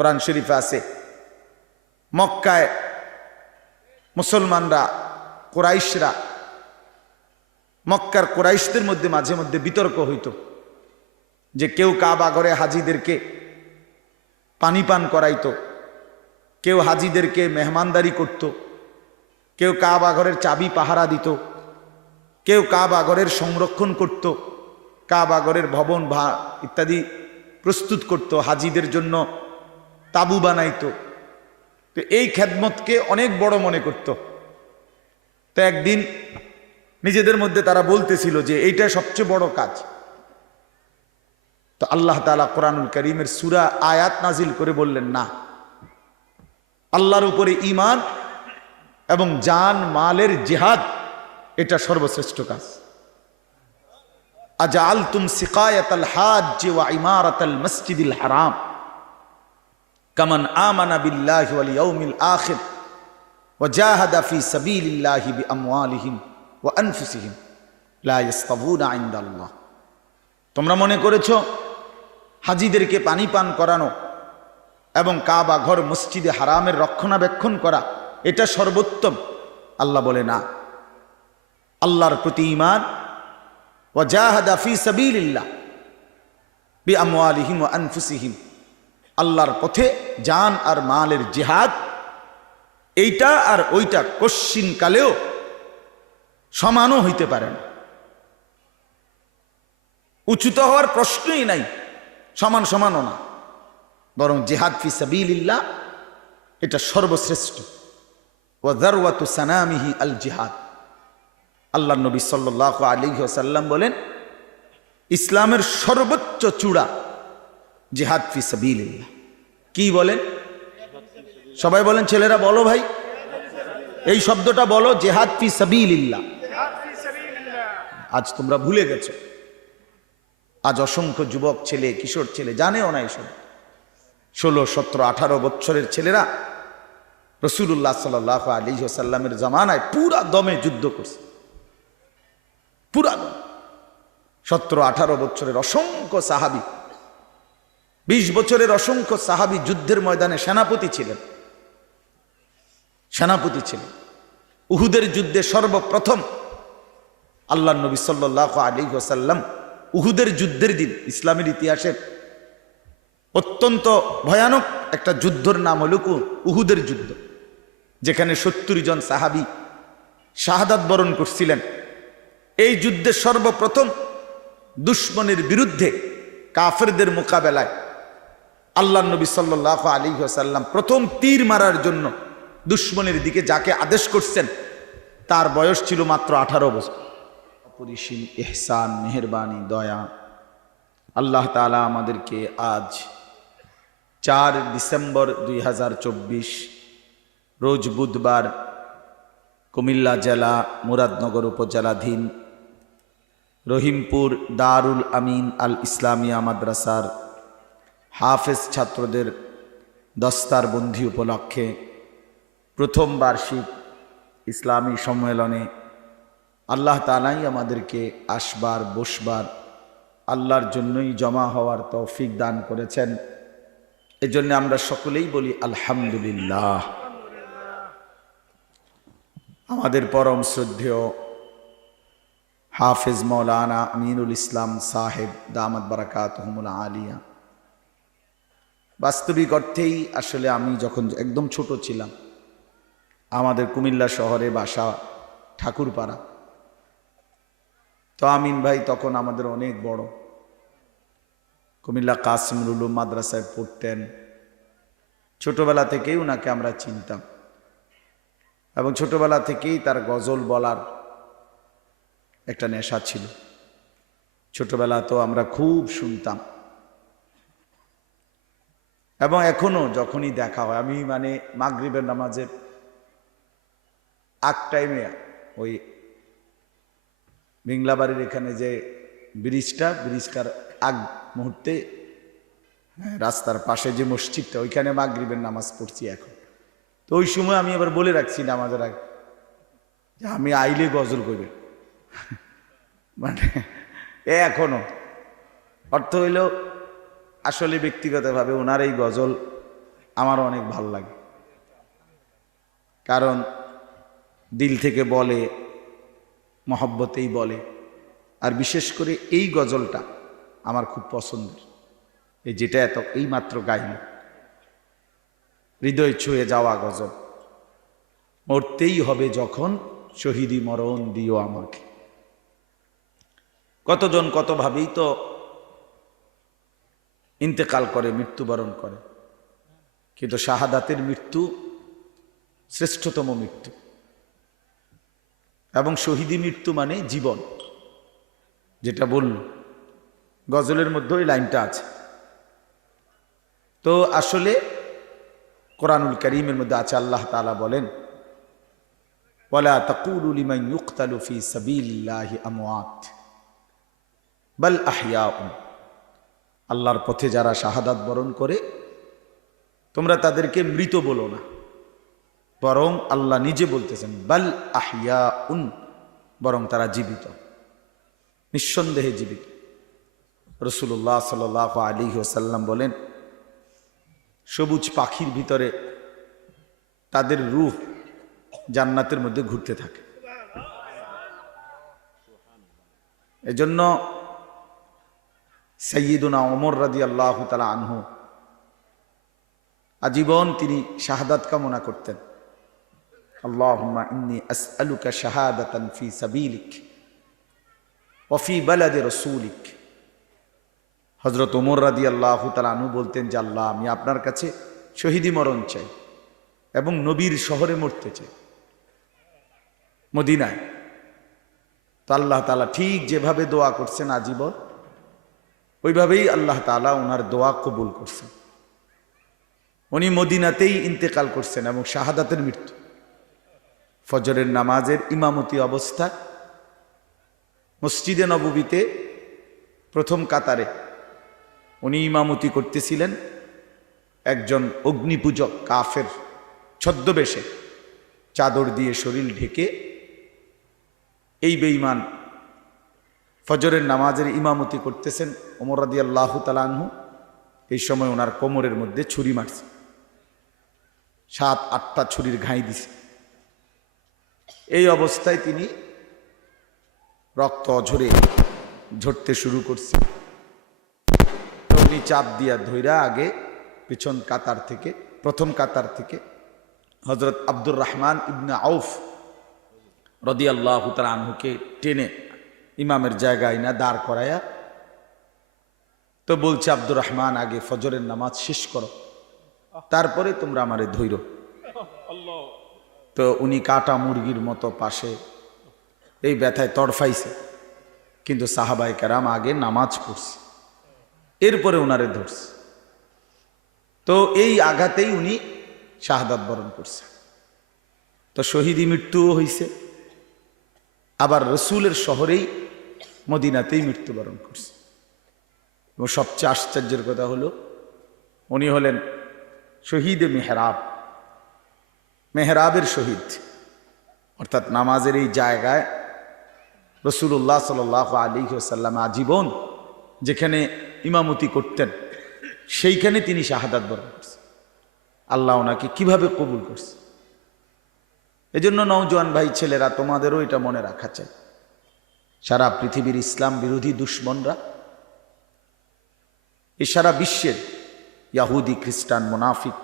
কোরআন শরীফে আছে, মক্কায় মুসলমানরা, কুরাইশরা, মক্কার কুরাইশদের মধ্যে মাঝে মধ্যে বিতর্ক হইত যে কেউ কাবা ঘরে হাজিদেরকে পানি পান করাইতো, কেউ হাজিদেরকে মেহমানদারি করত, কেউ কাবা ঘরের চাবি পাহারা দিত, কেউ কাবা ঘরের সংরক্ষণ করত, কাবা ঘরের ভবন ইত্যাদি প্রস্তুত করত, হাজিদের জন্য তাবু বানাইতো। তো এই খেদমতকে অনেক বড় মনে করত। তো একদিন নিজেদের মধ্যে তারা বলতেছিল যে এইটা সবচেয়ে বড় কাজ। তো আল্লাহ তাআলা কোরআনুল কারীমের সূরা আয়াত নাজিল করে বললেন, না, আল্লাহর উপরে ঈমান এবং জান মালের জিহাদ এটা সর্বশ্রেষ্ঠ কাজ। আজআলতুম সিকায়াতাল হাজ্জ ওয়া ইমারাতাল মসজিদিল হারাম কামান আমানা বিল্লাহি ওয়াল ইয়াউমিল আখির ওয়া জাহাদা ফি সাবিলিল্লাহি বিআমওয়ালিহিম ওয়া আনফুসিহিম লা ইস্তাবুনা ইনদাল্লাহ। তোমরা মনে করেছো হাজিদেরকে পানি পান করানো এবং কাবা ঘর মসজিদে হারামের রক্ষণাবেক্ষণ করা এটা সর্বোত্তম? আল্লাহ বলে, না, আল্লাহর প্রতি ঈমান, ওয়া জাহাদা ফি সাবিলিল্লাহ বিআমওয়ালিহিম ওয়া আনফুসিহিম, আল্লাহর পথে জান আর মালের জিহাদ, এইটা আর ওইটা কশ্চিন কালেও সমানও হইতে পারে না, উচ্চত হওয়ার প্রশ্নই নাই, সমান সমানও না, বরং জিহাদ ফি সাবিলিল্লাহ এটা সর্বশ্রেষ্ঠ। ওয়া যারওয়াতু সানামিহি আল জিহাদ। আল্লাহর নবী সাল্লাল্লাহু আলাইহি ওয়াসাল্লাম বলেন, ইসলামের সর্বোচ্চ চূড়া জিহাদ ফি সাবিলিল্লাহ। কি বলেন? সবাই বলেন, ছেলেরা বলো ভাই, এই শব্দটা বলো, জিহাদ ফি সাবিলিল্লাহ। আজ তোমরা ভুলে গেছো। আজ অসংখ্য যুবক ছেলে, কিশোর ছেলে জানেও না এসব। 16, 17, 18 বছরের ছেলেরা রাসূলুল্লাহ সাল্লাল্লাহু আলাইহি ওয়াসাল্লামের জামানায় পুরা দমে যুদ্ধ করছে, পুরা দম। 17, 18 বছরের অসংখ্য সাহাবী, 20 বছরের অসংখ্য সাহাবী যুদ্ধের ময়দানে সেনাপতি ছিলেন। উহুদের যুদ্ধে সর্বপ্রথম আল্লাহর নবী সাল্লাল্লাহু আলাইহি ওয়াসাল্লাম উহুদের যুদ্ধের দিন, ইসলামের ইতিহাসের অত্যন্ত ভয়ানক একটা যুদ্ধের নাম হল উহুদের যুদ্ধ, যেখানে 70 জন সাহাবী শাহাদাত বরণ করছিলেন। এই যুদ্ধে সর্বপ্রথম দুশমনের বিরুদ্ধে কাফেরদের মোকাবেলায় আল্লাহর নবী সাল্লাল্লাহু আলাইহি ওয়াসাল্লাম প্রথম তীর মারার জন্য দুশমনের দিকে যাকে আদেশ করছেন তার বয়স ছিল মাত্র 18 বছর। অপরিসীম ইহসান, মেহেরবানি, দয়া আল্লাহ তাআলা আমাদেরকে আজ 4 ডিসেম্বর 2024 রোজ বুধবার কুমিল্লা জেলা মুরাদনগর উপজেলাধীন রহিমপুর দারুল আমিন আল ইসলামিয়া মাদ্রাসার হাফেজ ছাত্রদের দস্তারবন্দি উপলক্ষে প্রথম বার্ষিক ইসলামী সম্মেলনে আল্লাহ তাআলাই আমাদেরকে আসবার, বসবার, আল্লাহর জন্যই জমা হওয়ার তৌফিক দান করেছেন। এজন্য আমরা সকলেই বলি আলহামদুলিল্লাহ। আমাদের পরম শ্রদ্ধেয় হাফেজ মৌলানা আমিনুল ইসলাম সাহেব দামাত বারাকাতুহুমুল আলিয়া, বাস্তবিক অর্থেই আসলে আমি যখন একদম ছোট ছিলাম, আমাদের কুমিল্লা শহরে বাসা ঠাকুরপাড়া, তো আমিন ভাই তখন আমাদের অনেক বড়, কুমিল্লা কাসিমুল উলুম মাদ্রাসায় পড়তেন। ছোটবেলা থেকেই ওনাকে আমরা চিনতাম এবং ছোটবেলা থেকেই তার গজল বলার একটা নেশা ছিল। ছোটবেলা তো আমরা খুব শুনতাম এবং এখনো যখনই দেখা হয়, আমি মানে মাগরিবের নামাজের আগ টাইমে ওই বিংলাবাড়ির এখানে যে ব্রিজটার আগ মুহূর্তে রাস্তার পাশে যে মসজিদটা, ওইখানে মাগরিবের নামাজ পড়ছি এখন। তো ওই সময় আমি আবার বলে রাখছি নামাজের আগে যে আমি আইলে গজল করবে, মানে এখনো অর্থ হইল আসলে ব্যক্তিগতভাবে ওনার এই গজল আমারও অনেক ভাল লাগে, কারণ দিল থেকে বলে, মহব্বতেই বলে। আর বিশেষ করে এই গজলটা আমার খুব পছন্দের, এই যেটা এই মাত্র গাইল, হৃদয় ছুঁয়ে যাওয়া গজল। মরতেই হবে যখন শহীদি মরণ দিও আমাকে। কতজন কতভাবেই তো ইন্তেকাল করে, মৃত্যুবরণ করে, কিন্তু শাহাদাতের মৃত্যু শ্রেষ্ঠতম মৃত্যু। এবং শহীদি মৃত্যু মানে জীবন, যেটা বলল গজলের মধ্যে ওই লাইনটা আছে। তো আসলে কোরআনুল কারীমের মধ্যে আছে, আল্লাহ তাআলা বলেন, ওয়ালা তাকুলু লিমান ইউকতালু ফি সাবিলিল্লাহি আমওয়াত বাল আহইয়াউন। আল্লাহর পথে যারা শাহাদাত বরণ করে তোমরা তাদেরকে মৃত বলো না, বরং আল্লাহ নিজে বলতেছেন বাল আহইয়াউন, বরং তারা জীবিত, নিঃসন্দেহে জীবিত। রাসূলুল্লাহ সাল্লাল্লাহু আলাইহি ওয়াসাল্লাম বলেন, সবুজ পাখির ভিতরে তাদের রূহ জান্নাতের মধ্যে ঘুরতে থাকে। এজন্য সাইয়্যিদুনা ওমর রাদিয়াল্লাহু তাআলা আনহু আজীবন তিনি শাহাদাত কামনা করতেন। আল্লাহুম্মা ইন্নী আসআলুকা শাহাদাতান ফি সাবিলিক ওয়া ফি বালাদি রাসূলিক। হযরত ওমর রাদিয়াল্লাহু তাআলা আনহু বলতেন যে, আল্লাহ, আমি আপনার কাছে শহীদি মরণ চাই এবং নবীর শহরে মরতে চাই, মদিনায়। তো আল্লাহ তাআলা ঠিক যেভাবে দোয়া করছেন আজীবন, ওইভাবেই আল্লাহ তাআলা ওনার দোয়া কবুল করছেন। উনি মদিনাতেই ইন্তেকাল করছেন এবং শাহাদাতের মৃত্যু। ফজরের নামাজের ইমামতি অবস্থা মসজিদে নববীতে প্রথম কাতারে উনি ইমামতি করতেছিলেন। একজন অগ্নিপূজক কাফের ছদ্মবেশে চাদর দিয়ে শরীর ঢেকে এই বেঈমান ফজরের নামাজের ইমামতি করতেছেন। ওমর রাদিয়াল্লাহু তাআলা আনহু এই সময় ওনার কোমরের মধ্যে ছুরি মারছে, 7-8টা ছুরির ঘাই দিছে। এই অবস্থায় তিনি রক্ত ঝরতে শুরু করছে। উনি চাপ দিয়া ধইরা আগে পিছন কাতার থেকে, প্রথম কাতার থেকে হযরত আব্দুর রহমান ইবনে আউফ রাদিয়াল্লাহু তাআলা আনহুকে টেনে ইমামের জায়গায় না দাঁড় করায়া, তো বলছে, আব্দুর রহমান, আগে ফজরের নামাজ শেষ করো, তারপরে তোমরা আমারে ধৈর্য। তো উনি কাটা মুরগির মতো পাশে এই ব্যথায় তড়ফাইছে, কিন্তু সাহাবায়ে কেরাম আগে নামাজ পড়ছে, এরপরে ওনারে ধরছে। তো এই আঘাতেই উনি শাহাদাত বরণ করছে। তো শহীদি মৃত্যুও হয়েছে, আবার রসুলের শহরেই মদিনাতেই মৃত্যুবরণ করছে। এবং সবচেয়ে আশ্চর্যের কথা হলো, উনি হলেন শহীদে মেহরাব, মেহরাবের শহীদ। অর্থাৎ নামাজের এই জায়গায় রাসূলুল্লাহ সাল্লাল্লাহু আলাইহি ওয়াসাল্লাম আজীবন যেখানে ইমামতি করতেন, সেইখানে তিনি শাহাদাত বরণ করছেন। আল্লাহ ওনাকে কিভাবে কবুল করছে। এজন্য নওজোয়ান ভাই ছেলেরা, তোমাদেরও এটা মনে রাখা চাই, সারা পৃথিবীর ইসলাম বিরোধী দুশ্মনরা, এই সারা বিশ্বের ইয়াহুদি, খ্রিস্টান, মুনাফিক,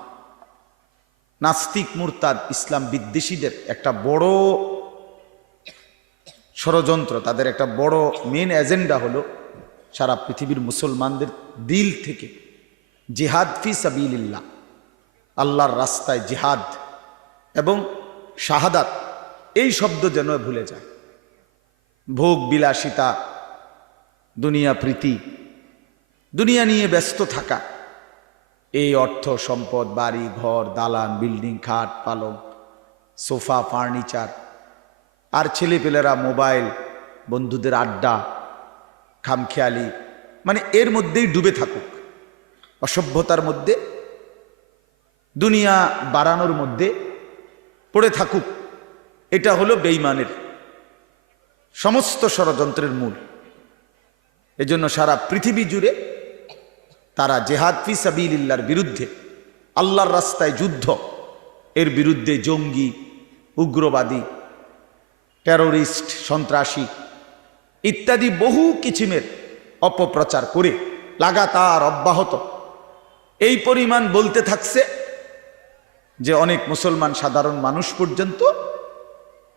নাস্তিক, মুরতাদ, ইসলাম বিদ্বেষীদের একটা বড় ষড়যন্ত্র, তাদের একটা বড় মেন এজেন্ডা হলো সারা পৃথিবীর মুসলমানদের দিল থেকে জিহাদ ফি সাবিলিল্লাহ, আল্লাহর রাস্তায় জিহাদ এবং শাহাদাত, এই শব্দ যেন ভুলে যায়। ভোগ বিলাসিতা, দুনিয়া প্রীতি, দুনিয়া নিয়ে ব্যস্ত থাকা, এই অর্থ সম্পদ, বাড়ি ঘর, দালান, বিল্ডিং, খাট পালং, সোফা, ফার্নিচার, আর ছেলেপেলেরা মোবাইল, বন্ধুদের আড্ডা, খামখেয়ালি, মানে এর মধ্যেই ডুবে থাকুক, অসভ্যতার মধ্যে, দুনিয়া বাড়ানোর মধ্যে পড়ে থাকুক। এটা হলো বেঈমানের সমস্ত ষড়যন্ত্রের মূল। এজন্য সারা পৃথিবী জুড়ে তারা জিহাদ ফি সাবিলিল্লাহর বিরুদ্ধে আল্লাহর রাস্তায় যুদ্ধ, এর বিরুদ্ধে জঙ্গি, উগ্রবাদী, টেরোরিস্ট, সন্ত্রাসী ইত্যাদি বহু কিছিমের অপপ্রচার করে লাগাতার অব্যাহত এই পরিমাণ বলতে থাকছে যে অনেক মুসলমান সাধারণ মানুষ পর্যন্ত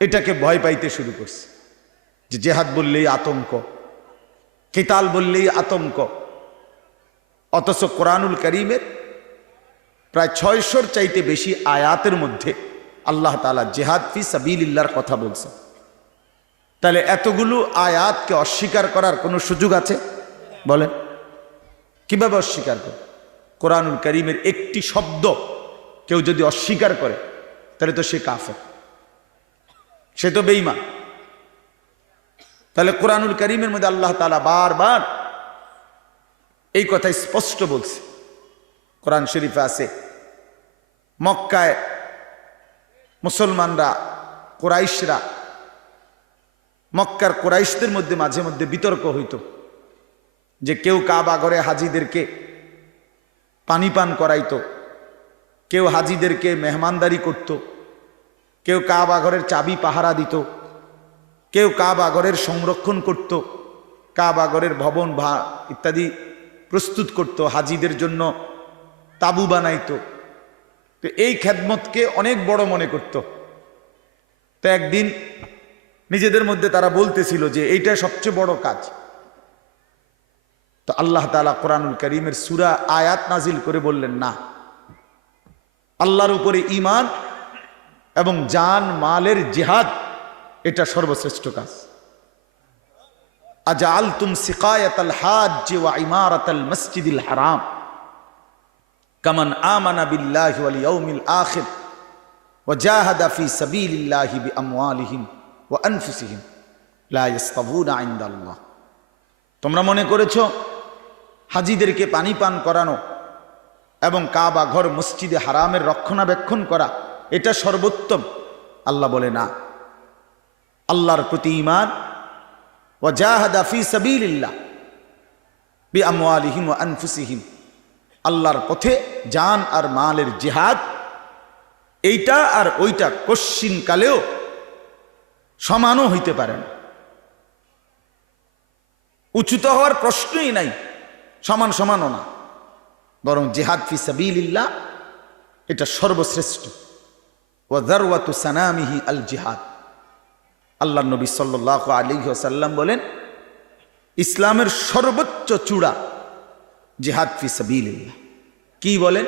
এটাকে ভয় পাইতে শুরু করছে, যে জেহাদ বললেই আতঙ্ক, কিতাল বললেই আতঙ্ক। অথচ কোরআনুল কারীমের প্রায় 600-র চাইতে বেশি আয়াতের মধ্যে আল্লাহ তাআলা জিহাদ ফি সাবিলিল্লাহর কথা বলছেন। তাহলে এতগুলো আয়াতকে অস্বীকার করার কোনো সুযোগ আছে? বলেন, কিভাবে অস্বীকার করে? কোরআনুল কারীমের একটি শব্দ কেউ যদি অস্বীকার করে তাহলে তো সে কাফের, সে তো বেঈমান। তাহলে কোরআনুল কারীমের মধ্যে আল্লাহ তাআলা বারবার এই কথা স্পষ্ট বলছে। কোরআন শরীফে আছে, মক্কায় মুসলমানরা, কুরাইশরা, মক্কার কুরাইশদের মধ্যে মাঝে মধ্যে বিতর্ক হইত যে কেউ কাবা ঘরে হাজিদেরকে পানি পান করাইতো, কেউ হাজিদেরকে মেহমানদারি করত, কেউ কাবা ঘরের চাবি পাহারা দিত, কেউ কাবা ঘরের সংরক্ষণ করত, কাবা ঘরের ভবন ইত্যাদি প্রস্তুত করত, হাজিদের জন্য তাবু বানাইতো। তো এই খেদমতকে অনেক বড় মনে করত। তো একদিন নিজেদের মধ্যে তারা বলতেছিল যে এইটা সবচেয়ে বড় কাজ। তো আল্লাহ তাআলা কোরআনুল কারীমের সূরা আয়াত নাজিল করে বললেন, না, আল্লাহর উপরে ঈমান এবং জান মালের জিহাদ এটা সর্বশ্রেষ্ঠ কাজ। আজআলতুম সিকায়াতাল হাজ্জ ওয়া ইমারাতাল মসজিদিল হারাম কামান আমানা বিল্লাহি ওয়াল ইয়াউমিল আখির ওয়া জাহাদা ফি সাবিলিল্লাহি বিআমওয়ালিহিম ওয়া আনফুসিহিম লা ইস্তাবুনা ইনদাল্লাহ। তোমরা মনে করেছো হাজিদেরকে পানি পান করানো এবং কাবা ঘর মসজিদে হারামের রক্ষণাবেক্ষণ করা এটা সর্বোত্তম? আল্লাহ বলে, না, আল্লাহর প্রতি ঈমান, ওয়া জাহাদা ফি সাবিলিল্লাহ বিআমওয়ালিহিম ওয়া আনফুসিহিম, আল্লাহর পথে জান আর মালের জিহাদ, এইটা আর ওইটা কশ্চিন কালেও সমানও হইতে পারে না, উচ্চত হওয়ার প্রশ্নই নাই, সমান সমানও না, বরং জিহাদ ফি সাবিলিল্লাহ এটা সর্বশ্রেষ্ঠ। ওয়া যারওয়াতু সানামিহি আল জিহাদ। আল্লাহর নবী সাল্লাল্লাহু আলাইহি ওয়াসাল্লাম বলেন, ইসলামের সর্বোচ্চ চূড়া জিহাদ ফি সাবিলিল্লাহ। কি বলেন?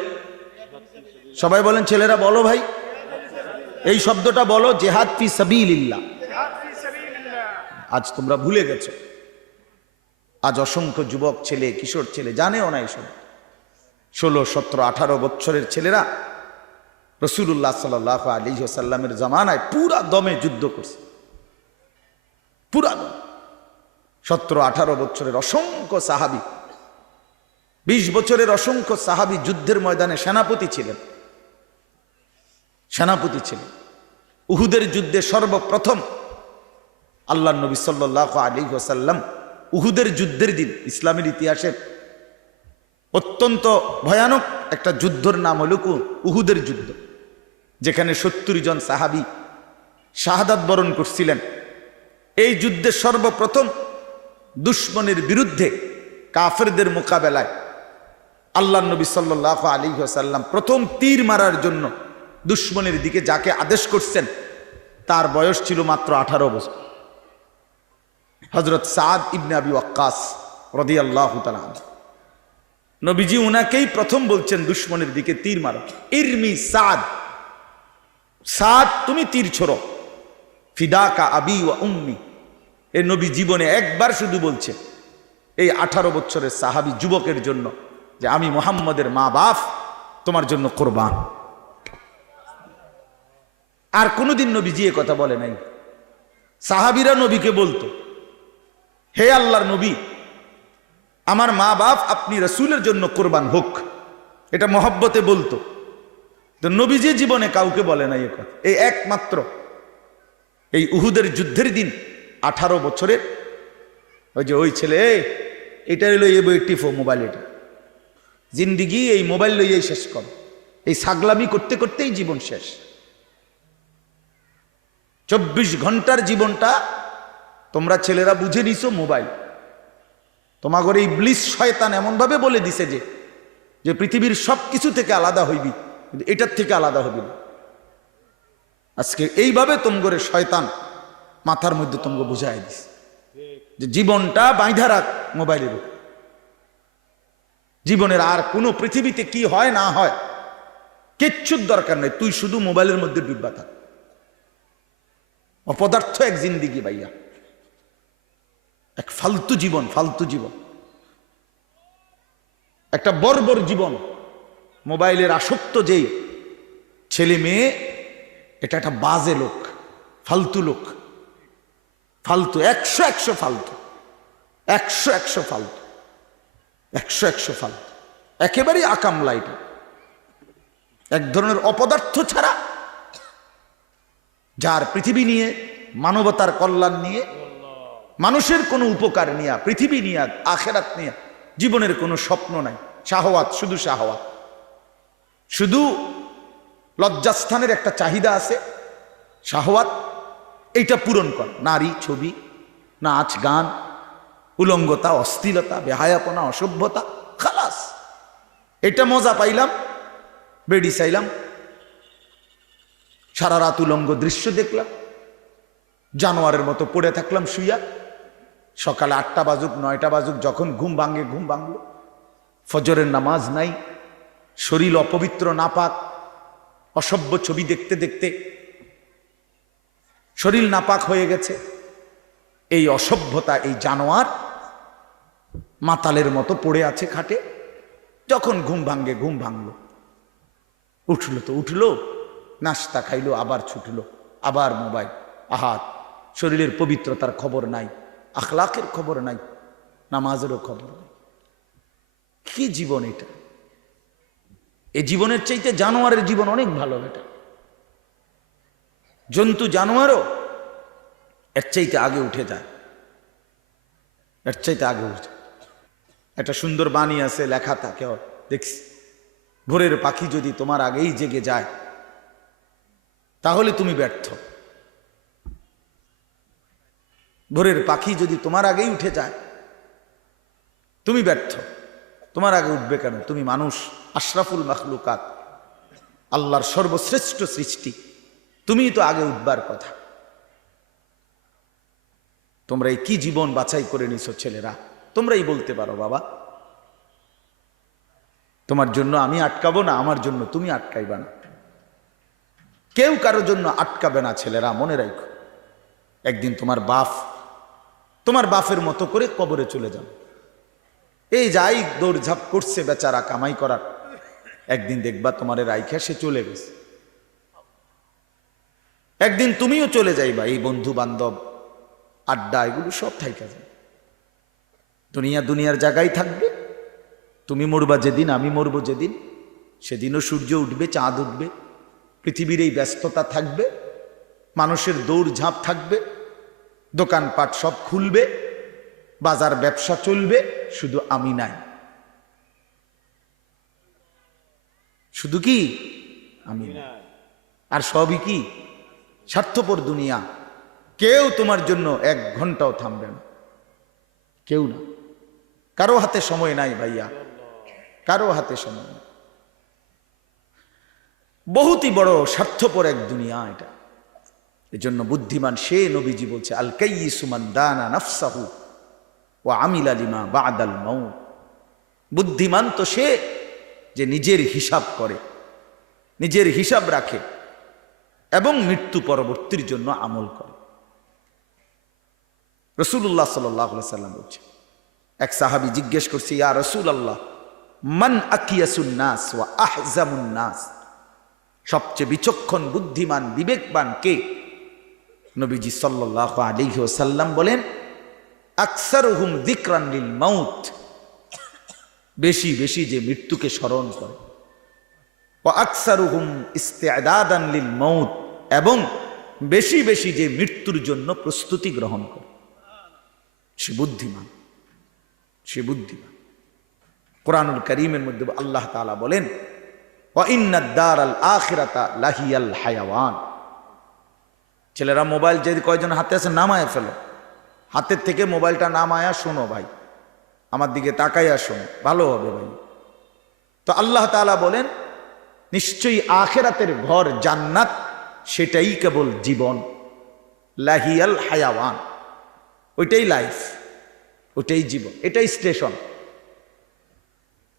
সবাই বলেন, ছেলেরা বলো ভাই, এই শব্দটা বলো, জিহাদ ফি সাবিলিল্লাহ। আজ তোমরা ভুলে গেছো। আজ অসংখ্য যুবক ছেলে, কিশোর ছেলে জানেও না এসব। 16, 17, 18 বছরের ছেলেরা রাসূলুল্লাহ সাল্লাল্লাহু আলাইহি ওয়াসাল্লামের জামানায় পুরা দমে যুদ্ধ করছে, পুরা দম। 17, 18 বছরের অসংখ্য সাহাবী, 20 বছরের অসংখ্য সাহাবী যুদ্ধের ময়দানে সেনাপতি ছিলেন। উহুদের যুদ্ধে সর্বপ্রথম আল্লাহর নবী সাল্লাল্লাহু আলাইহি ওয়াসাল্লাম উহুদের যুদ্ধের দিন, ইসলামের ইতিহাসের অত্যন্ত ভয়ানক একটা যুদ্ধের নাম হল উহুদের যুদ্ধ, যেখানে 70 জন সাহাবী শাহাদাত বরণ করছিলেন। এই যুদ্ধে সর্বপ্রথম দুশমনের বিরুদ্ধে কাফেরদের মোকাবেলায় আল্লাহর নবী সাল্লাল্লাহু আলাইহি ওয়াসাল্লাম প্রথম তীর মারার জন্য দুশমনের দিকে যাকে আদেশ করছেন তার বয়স ছিল মাত্র 18 বছর। হযরত সাদ ইবনে আবি ওয়াক্কাস রাদিয়াল্লাহু তাআলা নবীজি উনাকেই প্রথম বলছেন দুশমনের দিকে তীর মারো। ইরমি সাদ, সাদ তুমি তীর ছোড়ো। ফিদাকা আবি ওয়া উম্মি, এই নবী জীবনে একবার শুধু বলছে এই 18 বছরের সাহাবী যুবকের জন্য যে আমি মুহাম্মদের মা বাপ তোমার জন্য কোরবান। আর কোনোদিন নবীজি এ কথা বলে নাই। সাহাবীরা নবীকে বলতো, হে আল্লাহর নবী, আমার মা বাপ আপনি রাসূলের জন্য কোরবান হোক, এটা মহব্বতে বলতো। তো নবীজি জীবনে কাউকে বলে নাই এ কথা। এই একমাত্র এই উহুদের যুদ্ধের দিন 18 বছরের ওই ছেলে, এটা হইল এই বই টিফো মোবাইল, এটা জিন্দিগি এই মোবাইল লইয়াই শেষ কর, এই ছাগলামি করতে করতেই জীবন শেষ। 24 ঘন্টার জীবনটা তোমরা ছেলেরা বুঝে নিছো মোবাইল। তোমাগর এই ইবলিস শয়তান এমন ভাবে বলে দিছে যে পৃথিবীর সব কিছু থেকে আলাদা হইবি, কিন্তু এটার থেকে আলাদা হবি না। আজকে এইভাবে তোমগরে শয়তান মাথার মধ্যে তোমকে বুঝাই দিছে যে জীবনটা বাইধা রাখ মোবাইলের উপর। জীবনের আর কোনো পৃথিবীতে কি হয় না হয় কিচ্ছুর দরকার নেই, তুই শুধু মোবাইলের মধ্যে ডুববা থাক। অপদার্থ এক জিন্দিগি ভাইয়া, এক ফালতু জীবন, ফালতু জীবন, একটা বর্বর জীবন। মোবাইলের আসক্ত যেই ছেলে মেয়ে, এটা একটা বাজে লোক, ফালতু লোক, ফালতু, 100 ফালতু, 100 ফালতু, 100 ফালতু, একেবারেই আকামলা। এটা এক ধরনের অপদার্থ ছাড়া, যার পৃথিবী নিয়ে, মানবতার কল্যাণ নিয়ে, মানুষের কোনো উপকার নিয়ে, পৃথিবী নিয়ে, আখেরাত নিয়ে জীবনের কোনো স্বপ্ন নাই। শাহওয়াত, শুধু শাহওয়াত, শুধু লজ্জাস্থানের একটা চাহিদা আছে, শাহওয়াত, এইটা পূরণ কর। নারী, ছবি, নাচ, গান, উলঙ্গতা, অশ্লীলতা, বেহায়াপনা, অসভ্যতা, খালাস। এটা মজা পাইলাম, বেডি চাইলাম, সারা রাত উলঙ্গ দৃশ্য দেখলাম, জানোয়ারের মতো পড়ে থাকলাম শুইয়া। সকালে 8টা বাজুক 9টা বাজুক, যখন ঘুম ভাঙে ঘুম ভাঙলো। ফজরের নামাজ নাই, শরীর অপবিত্র, নাপাক, অসভ্য ছবি দেখতে দেখতে শরীর নাপাক হয়ে গেছে। এই অসভ্যতা, এই জানোয়ার মাতালের মতো পড়ে আছে খাটে। যখন ঘুম ভাঙ্গে ঘুম ভাঙলো, উঠলো তো উঠলো, নাস্তা খাইলো, আবার ছুটলো, আবার মোবাইল। আহাত, শরীরের পবিত্রতার খবর নাই, আখলাকের খবর নাই, নামাজেরও খবর নাই। কি জীবন এটা! এই জীবনের চাইতে জানোয়ারের জীবন অনেক ভালো। এটা জন্তু, জানোয়ারও এর চাইতে আগে উঠে যায়, এর চাইতে আগে উঠে। একটা সুন্দর বাণী আছে, লেখা থাকে, দেখছি, ভোরের পাখি যদি তোমার আগেই জেগে যায় তাহলে তুমি ব্যর্থ। ভোরের পাখি যদি তোমার আগেই উঠে যায় তুমি ব্যর্থ। তোমার আগে উঠবে কেন? তুমি মানুষ, আশরাফুল মাখলুকাত, আল্লাহর সর্বশ্রেষ্ঠ সৃষ্টি, তুমিই তো আগে উঠবার কথা। তোমরা এই কি জীবন বাছাই করে নিছো ছেলেরা? তোমরাই বলতে পারো বাবা, তোমার জন্য আমি আটকাবো না, আমার জন্য তুমি আটকাইবা না। কেউ কারোর জন্য আটকাবে না ছেলেরা, মনে রাখো। একদিন তোমার বাপের মতো করে কবরে চলে যাবে। এই যাই দৌড়ঝাঁপ করছে বেচারা কামাই করার, একদিন দেখবা তোমারে রাইখা সে চলে গেছে। একদিন তুমিও চলে যাইবা। এই বন্ধু বান্ধব, আড্ডা, এগুলো সব থাইকা যাবে। দুনিয়ার জায়গায় থাকবে। তুমি মরবা যেদিন, আমি মরবো যেদিন, সেদিনও সূর্য উঠবে, চাঁদ উঠবে, পৃথিবীর এই ব্যস্ততা থাকবে, মানুষের দৌড়ঝাঁপ থাকবে, দোকানপাট সব খুলবে, বাজার ব্যবসা চলবে, শুধু আমি নাই। শুধু কি আমি নাই, আর সবই কি স্বার্থপর দুনিয়া। কেউ তোমার জন্য 1 ঘন্টাও থামবে না, কেউ না। কারো হাতে সময় নাই ভাইয়া, কারো হাতে সময় নাই। বহুতই বড় স্বার্থপর এক দুনিয়া এটা। এজন্য বুদ্ধিমান সে, নবীজি বলছে, আল কাইয়িসু মান দানা নাফসাহু ওয়া আমিলা লিমা বা'দাল মাউত। বুদ্ধিমান তো সে যে নিজের হিসাব করে, নিজের হিসাব রাখে এবং মৃত্যু পরবর্তীর জন্য আমল করে। রাসূলুল্লাহ সাল্লাল্লাহু আলাইহি সাল্লাম বলছে, এক সাহাবী জিজ্ঞেস করছে, ইয়া রাসূলুল্লাহ, মান আকিয়াসুন নাস ওয়া আহজামুন নাস? সবচেয়ে বিচক্ষণ, বুদ্ধিমান, বিবেকবান কে? নবীজি সাল্লাল্লাহু আলাইহি ওয়াসাল্লাম বলেন, আকসারুহুম যিকরান লিল মাউত। বেশি বেশি যে মৃত্যুকে স্মরণ করে। ওয়া আকসারুহুম ইস্তিআদাদান লিল মাউত, এবং বেশি বেশি যে মৃত্যুর জন্য প্রস্তুতি গ্রহণ করে। সে বুদ্ধিমান, সে বুদ্ধিমান। কোরআনুল কারীমের মধ্যে আল্লাহ তাআলা বলেন, ওয়া ইন্নাদ দারাল আখিরাতা লাহিয়াল হায়াওয়ান। ছেলেরা মোবাইল যে কয়জন হাতে আছে নামায় ফেলো, হাতের থেকে মোবাইলটা নামায়া শোনো ভাই, আমার দিকে তাকাইয়া শোনো, ভালো হবে ভাই। তো আল্লাহ তাআলা বলেন নিশ্চয়ই আখিরাতের ঘর জান্নাত সেটাই কেবল জীবন, লাহিয়াল হায়াওয়ান, ওইটাই লাইফ, ওইটাই জীবন, এটাই স্টেশন,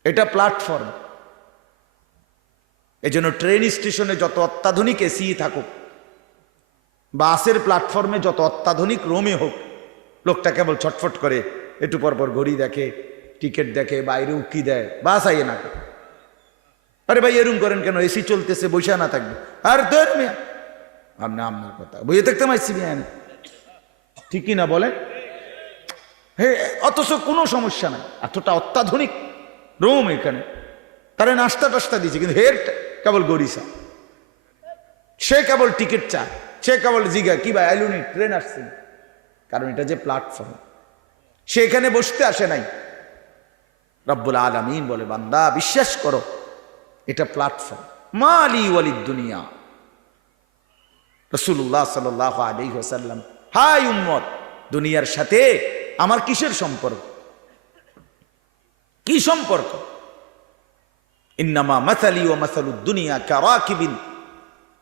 এটা প্ল্যাটফর্ম। এজন্য ট্রেন স্টেশনে যত অত্যাধুনিক এসি থাকুক, বাসের প্ল্যাটফর্মে যত অত্যাধুনিক রোমে হোক, লোকটা কেবল ছটফট করে, একটু পরপর ঘড়ি দেখে, টিকিট দেখে, বাইরে উকি দেয়, বাস আইয়ে না। আরে ভাই এরম করেন কেন, এসি চলতেছে, বসে না থাকবে। আর ধর মিয়া আপনার কথা বইয়ে থাকতে মাইছি মিয়া, ঠিকই না বলেন? হ্যাঁ, অথচ কোনো সমস্যা নাই, এতটা অত্যাধুনিক রুম এখানে, তারা নাস্তা টাস্তা দিয়েছে, কিন্তু হের কেবল গরিসা, সে কেবল টিকিট চায়, সে কেবল জিগা কি ভাই আইলুনি ট্রেন আসছে, কারণ এটা যে প্ল্যাটফর্ম, সে এখানে বসতে আসে নাই। রব্বুল আলামিন বলে বান্দা বিশ্বাস করো এটা প্ল্যাটফর্ম, মালি ওয়ালিদ দুনিয়া। রাসূলুল্লাহ সাল্লাল্লাহু আলাইহি ওয়াসাল্লাম, হাই উম্মত, দুনিয়ার সাথে আমার কিসের সম্পর্ক? কি সম্পর্ক? ইন্নামা মাসালি ওয়া মাসালুদ দুনিয়া কারাকিবিন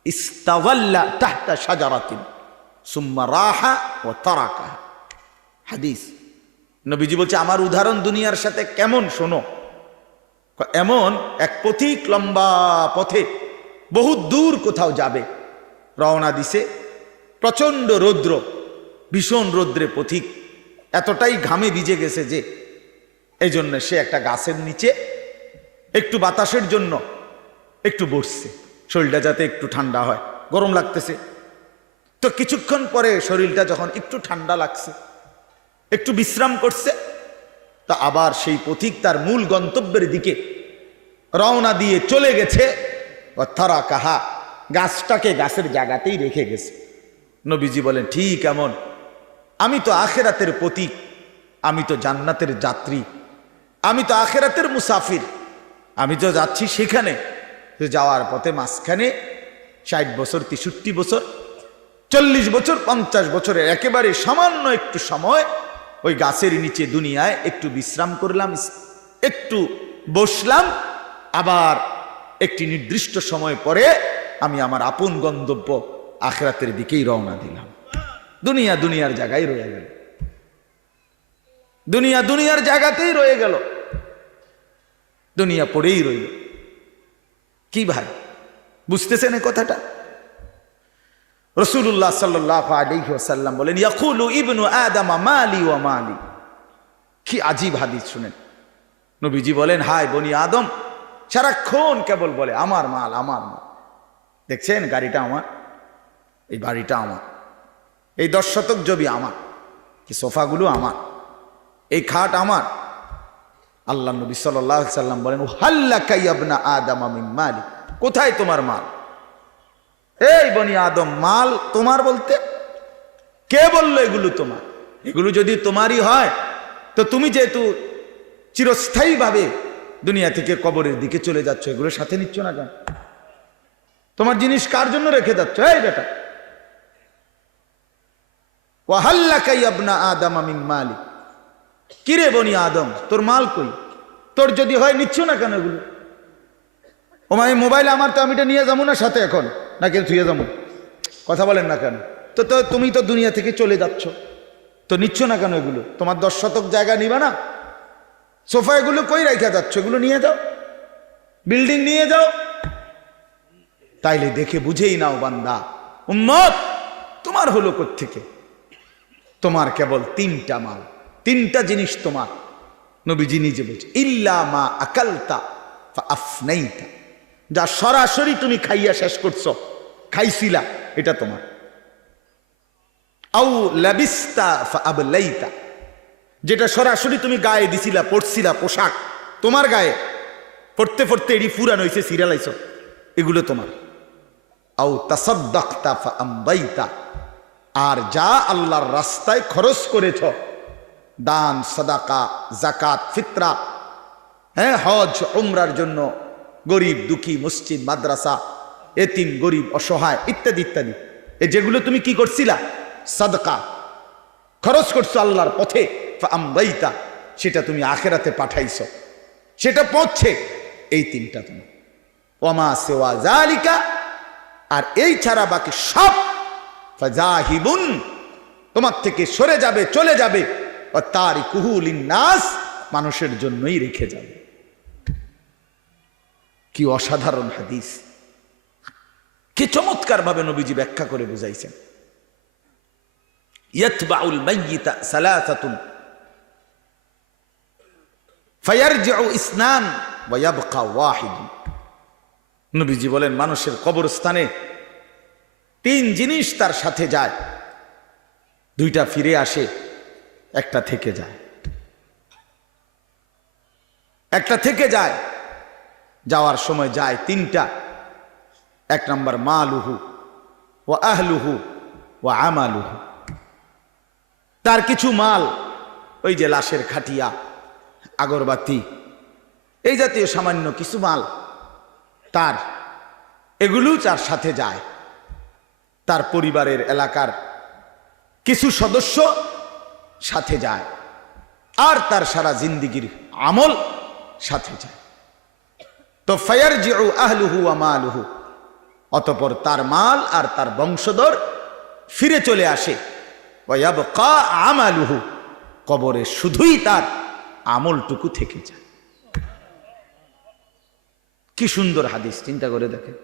ইস্তাযাল্লা তাহতা শাজারাতিন সুম্মা রাহা ওয়া তারাকাহা। হাদিস। নবীজি বলছে আমার উদাহরণ দুনিয়ার সাথে কেমন শোনো, এমন এক পথিক লম্বা পথে বহু দূর কোথাও যাবে, রওনা দিছে, প্রচন্ড রৌদ্র, ভীষণ রৌদ্রে পথিক এতটাই ঘামে ভিজে গেছে যে এই জন্য সে একটা গাছের নিচে একটু বাতাসের জন্য একটু বসছে, শরীরটা যাতে একটু ঠান্ডা হয়, গরম লাগতেছে। তো কিছুক্ষণ পরে শরীরটা যখন একটু ঠান্ডা লাগছে, একটু বিশ্রাম করছে, তা আবার সেই পথিক তার মূল গন্তব্যের দিকে রওনা দিয়ে চলে গেছে। তারা কাহা, গাছটাকে গাছের জায়গাতেই রেখে গেছে। নবীজি বলেন ঠিক এমন আমি তো আখিরাতের পথিক, আমি তো জান্নাতের যাত্রী, আমি তো আখিরাতের মুসাফির, আমি তো যাচ্ছি সেখানে। যাওয়ার পথে মাঝখানে 60 বছর, 63 বছর, 40 বছর, 50 বছরের একেবারে সামান্য একটু সময় ওই গাছের নিচে দুনিয়ায় একটু বিশ্রাম করলাম, একটু বসলাম, আবার একটি নির্দিষ্ট সময় পরে আমি আমার আপন গন্তব্য আখিরাতের দিকেই রওনা দিলাম। দুনিয়া দুনিয়ার জায়গায় রয়ে গেল, দুনিয়া দুনিয়ার জায়গাতেই রয়ে গেল, দুনিয়া পড়েই রইল। কি ভাই বুঝতেছেন এই কথাটা? রাসূলুল্লাহ সাল্লাল্লাহু আলাইহি ওয়াসাল্লাম বলেন ইয়াকুলু ইবনু আদম মালি ওয়া মালি। কি আজীব হাদিস শুনেন। নবীজি বলেন হায় বনি আদম সারাক্ষণ কেবল বলে আমার মাল, আমার মাল। দেখছেন গাড়িটা আমার, এই বাড়িটা আমার, এই 10 শতক জমি আমার, এই সোফাগুলো আমার, এই খাট আমার। আল্লাহ নবী সাল্লাল্লাহু আলাইহি ওয়াসাল্লাম বলেন হাল্লাকা ইয়া ইবনা আদম মিন মালি, কোথায় তোমার মাল? এই বনি আদম মাল তোমার বলতে কে বললো এগুলো তোমার? এগুলো যদি তোমারই হয় তো তুমি যেহেতু চিরস্থায়ীভাবে দুনিয়া থেকে কবরের দিকে চলে যাচ্ছ, এগুলো সাথে নিচ্ছ না কেন? তোমার জিনিস কার জন্য রেখে যাচ্ছ? এই বেটা, ওয়াহাল্লাকা ইয়া ইবনা আদম মিন মালি, কিরে বনি আদম তোর মাল কই? তোর যদি হয় নিচ্ছ না কেন এগুলো? ও মানে মোবাইল আমার, তো আমি এটা নিয়ে যাবো না সাথে এখন, না কেন থুয়ে যাবো? কথা বলেন না কেন? তো তুমি তো দুনিয়া থেকে চলে যাচ্ছ, তো নিচ্ছ না কেন এগুলো? তোমার 10 শতক জায়গা নিবা না? সোফা এগুলো কই রাখা যাচ্ছ? এগুলো নিয়ে যাও, বিল্ডিং নিয়ে যাও। তাইলে দেখে বুঝেই নাও বান্দা, উম্মত তোমার হলো কোত্থেকে? তোমার কেবল 3টা মাল, 3টা জিনিস তোমার। নবীজি নিজে বলছে ইল্লা মা আকালতা ফাআফনাইতা, যা সরাসরি তুমি খাইয়া শেষ করছো, খাইছিলা, এটা তোমার। আউ লাবিস্তা ফাআবলাইতা, যেটা সরাসরি তুমি গায়ে দিছিলা, পড়ছিলা, পোশাক তোমার গায়ে, পড়তে পড়তে এটি ফুরান হয়েছে, সিরিয়ালাইছো, এগুলো তোমার। আউ তাসাদ্দাকতা ফাআমদাইতা, আর যা আল্লাহর রাস্তায় খরচ করেছ, দান, সাদাকা, যাকাত, ফিতরা, হ্যাঁ, হজ, উমরার জন্য গরিব দুঃখী, মসজিদ, মাদ্রাসা, এতিম, গরিব, অসহায় ইত্যাদি ইত্যাদি, এই যেগুলো তুমি কি করছিলা, সাদকা খরচ করছো আল্লাহর পথে, ফাআমদাইতা, সেটা তুমি আখিরাতে পাঠাইছো, সেটা পৌঁছে। এই তিনটা তুমি, ওয়ামা সিওয়া যালিকা, আর এই ছাড়া বাকি সব ফাজাহিবুন, তোমার থেকে সরে যাবে, চলে যাবে, ও তারিকুহু লিন্নাস, মানুষের জন্যই রেখে যাবে। কি অসাধারণ হাদিস, কি চমৎকার ভাবে নবীজি ব্যাখ্যা করে বুঝাইছেন। ইয়াতবাউল মাইয়িতা সালাসাতুন ফায়ারজিউ ইসনান ওয়া ইয়াবকা ওয়াহিদ। নবীজি বলেন মানুষের কবরস্থানে তিন জিনিস তার সাথে যায়, দুইটা ফিরে আসে, একটা থেকে যায়। একটা থেকে যায়, যাওয়ার সময় যায় তিনটা। এক নম্বর মালুহু ওয়া আহলুহু ওয়া আমালুহু, তার কিছু মাল, ওই যে লাশের খাটিয়া, আগরবাতি, এই জাতীয় সামান্য কিছু মাল তার, এগুলো তার সাথে যায়। তার পরিবারের এলাকার কিছু সদস্য সাথে যায়, আর তার সারা জিন্দিগির আমল সাথে যায়। তো ফায়ারজিউ আহলুহু ওয়া মালুহু, অতঃপর তার মাল আর তার বংশধর ফিরে চলে আসে। ওয়া ইয়াবকা আমালুহু, কবরে শুধুই তার আমলটুকু থেকে যায়। কি সুন্দর হাদিস, চিন্তা করে দেখেন।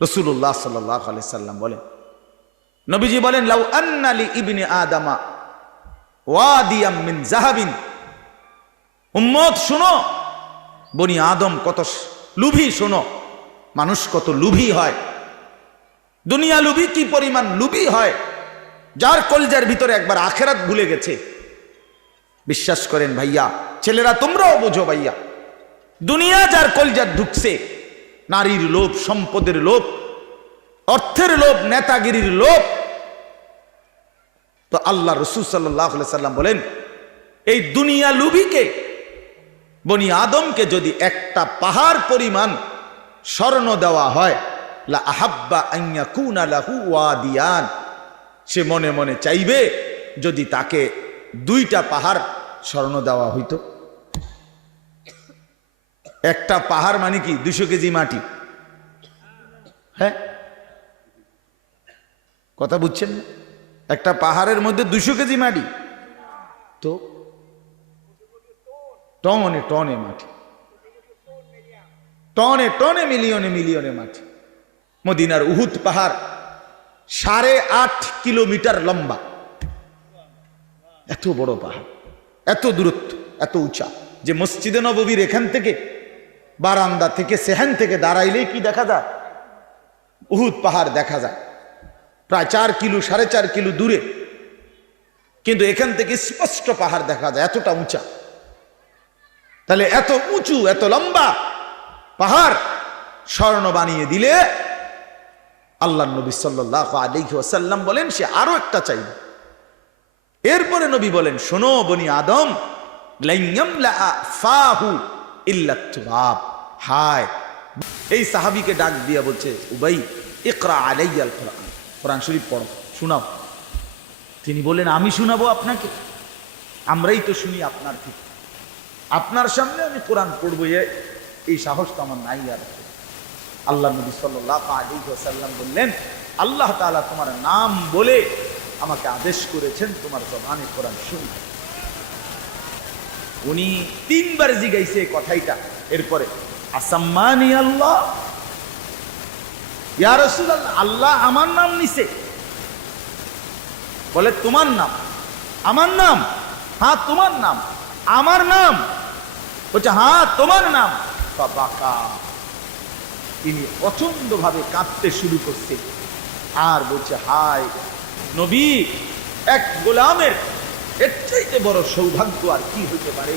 রাসূলুল্লাহ সাল্লাল্লাহু আলাইহি সাল্লাম বলেন, নবীজি বলেন, লাউ আন্না লি ইবনি আদামা ওয়াদিয়াম মিন যাহাবিন, উম্মত শুনো, বনি আদম কত লুভী, শোনো মানুষ কত লুভী হয়, দুনিয়া লুভী কি পরিমাণ লুভী হয়, যার কলজার ভিতরে একবার আখিরাত ভুলে গেছে। বিশ্বাস করেন ভাইয়া, ছেলেরা তোমরাও বোঝো ভাইয়া, দুনিয়া যার কলজার ঢুকছে, নারীর লোভ, সম্পদের লোভ, অর্থের লোভ, নেতাগিরির লোভ, তো আল্লাহ রাসূল সাল্লাল্লাহু আলাইহি সাল্লাম বলেন, এই দুনিয়া লুভিকে, বনি আদমকে যদি একটা পাহাড় পরিমাণ স্বর্ণ দেওয়া হয়, লা আহাব্বা আন ইয়াকুনা লাহু ওয়াদিয়ান, সে মনে মনে চাইবে যদি তাকে দুইটা পাহাড় স্বর্ণ দেওয়া হইতো। একটা পাহাড় মানে কি 200 কেজি মাটি, হ্যাঁ কথা বুঝছেন না? একটা পাহাড়ের মধ্যে 200 কেজি মাটি, তো টনে টনে মাটি, টনে টনে, মিলিয়নে মিলিয়নে মাটি। মদিনার উহুদ পাহাড় 8.5 কিলোমিটার লম্বা, এত বড় পাহাড়, এত দূরত্ব, এত উঁচা, যে মসজিদে নববীর এখান থেকে, বারান্দা থেকে, সেহান থেকে দাঁড়াইলেই কি দেখা যায়, উহুদ পাহাড় দেখা যায়, প্রায় 4 কিলো 4.5 কিলো দূরে, কিন্তু এখান থেকে স্পষ্ট পাহাড় দেখা যায়, এতটা উঁচা। তাহলে এত উঁচু, এত লম্বা পাহাড় স্বর্ণ বানিয়ে দিলে আল্লাহ নবী সাল্লাল্লাহু আলাইহি ওয়াসাল্লাম বলেন সে আরো একটা চাইবে। এরপরে নবী বলেন, শোনো বনি আদম, লাইয়ামলা ফাহু ইল্লা তুরাব, হায়। এই সাহাবীকে ডাক দিয়া বলছে, উবাই ইকরা আলাইয়াল কোরআন, কোরআন শরীফ পড়ো, শোনাও। তিনি বলেন, আমি শোনাবো আপনাকে? আমরাই তো শুনি আপনার থেকে, আপনার সামনে আমি কোরআন পড়বো, এই সাহস তো আমার নাই। আর আল্লাহ নবী সাল্লাল্লাহু আলাইহি ওয়াসাল্লাম বললেন, আল্লাহ তাআলা তোমার নাম বলে আমাকে আদেশ করেছেন তোমার জবানে কোরআন শুনতে। উনি 3 বার জিগাইছে এই কথাইটা। এরপরে আসাম্মানি আল্লাহ, ইয়া রাসূলুল্লাহ, আল্লাহ আমার নাম নিছে? বলে তোমার নাম? আমার নাম? হ্যাঁ তোমার নাম। আমার নাম? বলছে হ্যাঁ তোমার নাম। বাকা, তিনি প্রচন্ড ভাবে কাঁদতে শুরু করছে আর বলছে, হায় নবী, এক গোলামের এর চাইতে বড় সৌভাগ্য আর কি হইতে পারে,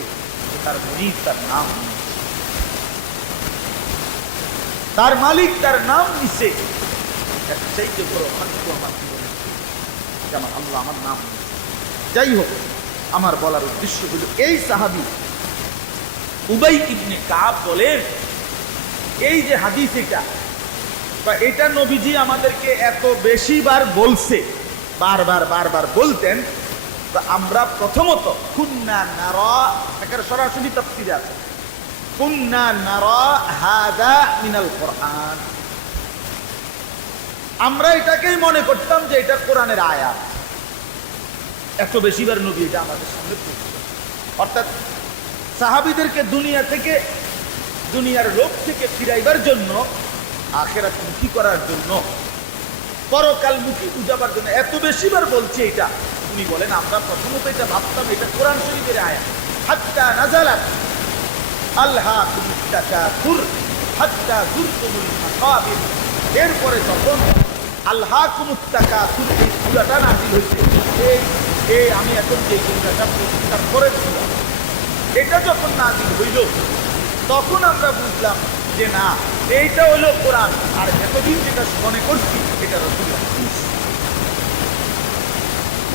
তার মনিব তার নাম, তার মালিক তার নাম নিছে, এর চাইতে বড় ভাগ্য আমার জীবনে, যেমন আল্লাহ আমার নাম নিছে। যাই হোক, আমার বলার উদ্দেশ্য হলো, এই সাহাবী উবাই ইবনে কাব বলেন, এই যে হাদিস এটা বা এটা নবীজি আমাদেরকে এত বেশি বার বলছে, বারবার বারবার বলতেন, তো আমরা প্রথমত কুন্না নারা, এখানে সরাসরি তাফসীরে আছে, কুন্না নারা হাদা মিনাল কোরআন, আমরা এটাকেই মনে করতাম যে এটা কোরআনের আয়াত। এত বেশিবার নবী এটা আমাদের সামনে পড়ছে। অর্থাৎ সাহাবীদেরকে দুনিয়া থেকে, দুনিয়ার লোক থেকে ফিরাইবার জন্য, আখিরাত মুখী করার জন্য, পরকাল মুখী উজাবার জন্য এত বেশিবার বলছে এটা। উনি বলেন আমরা প্রথমত এটা ভাবতাম এটা কোরআন শরীফের আয়াত। হাত্তা নাযালাত আলহাকুমুত তাকাসুর হাত্তা যুরতুমুল মাকাবির, এরপরে যখন আলহাকুমুত তাকাসুর এই সূরাটা নাযিল হয়েছে, এই আমি এখন যে সূরাটা প্রতিষ্ঠা করেছিলাম এটা যখন নাযিল হইল, তখন আমরা বুঝলাম যে না, এইটা হলো কোরআন, আর এতদিন যেটা মনে করছি এটা রাসূলুল্লাহ।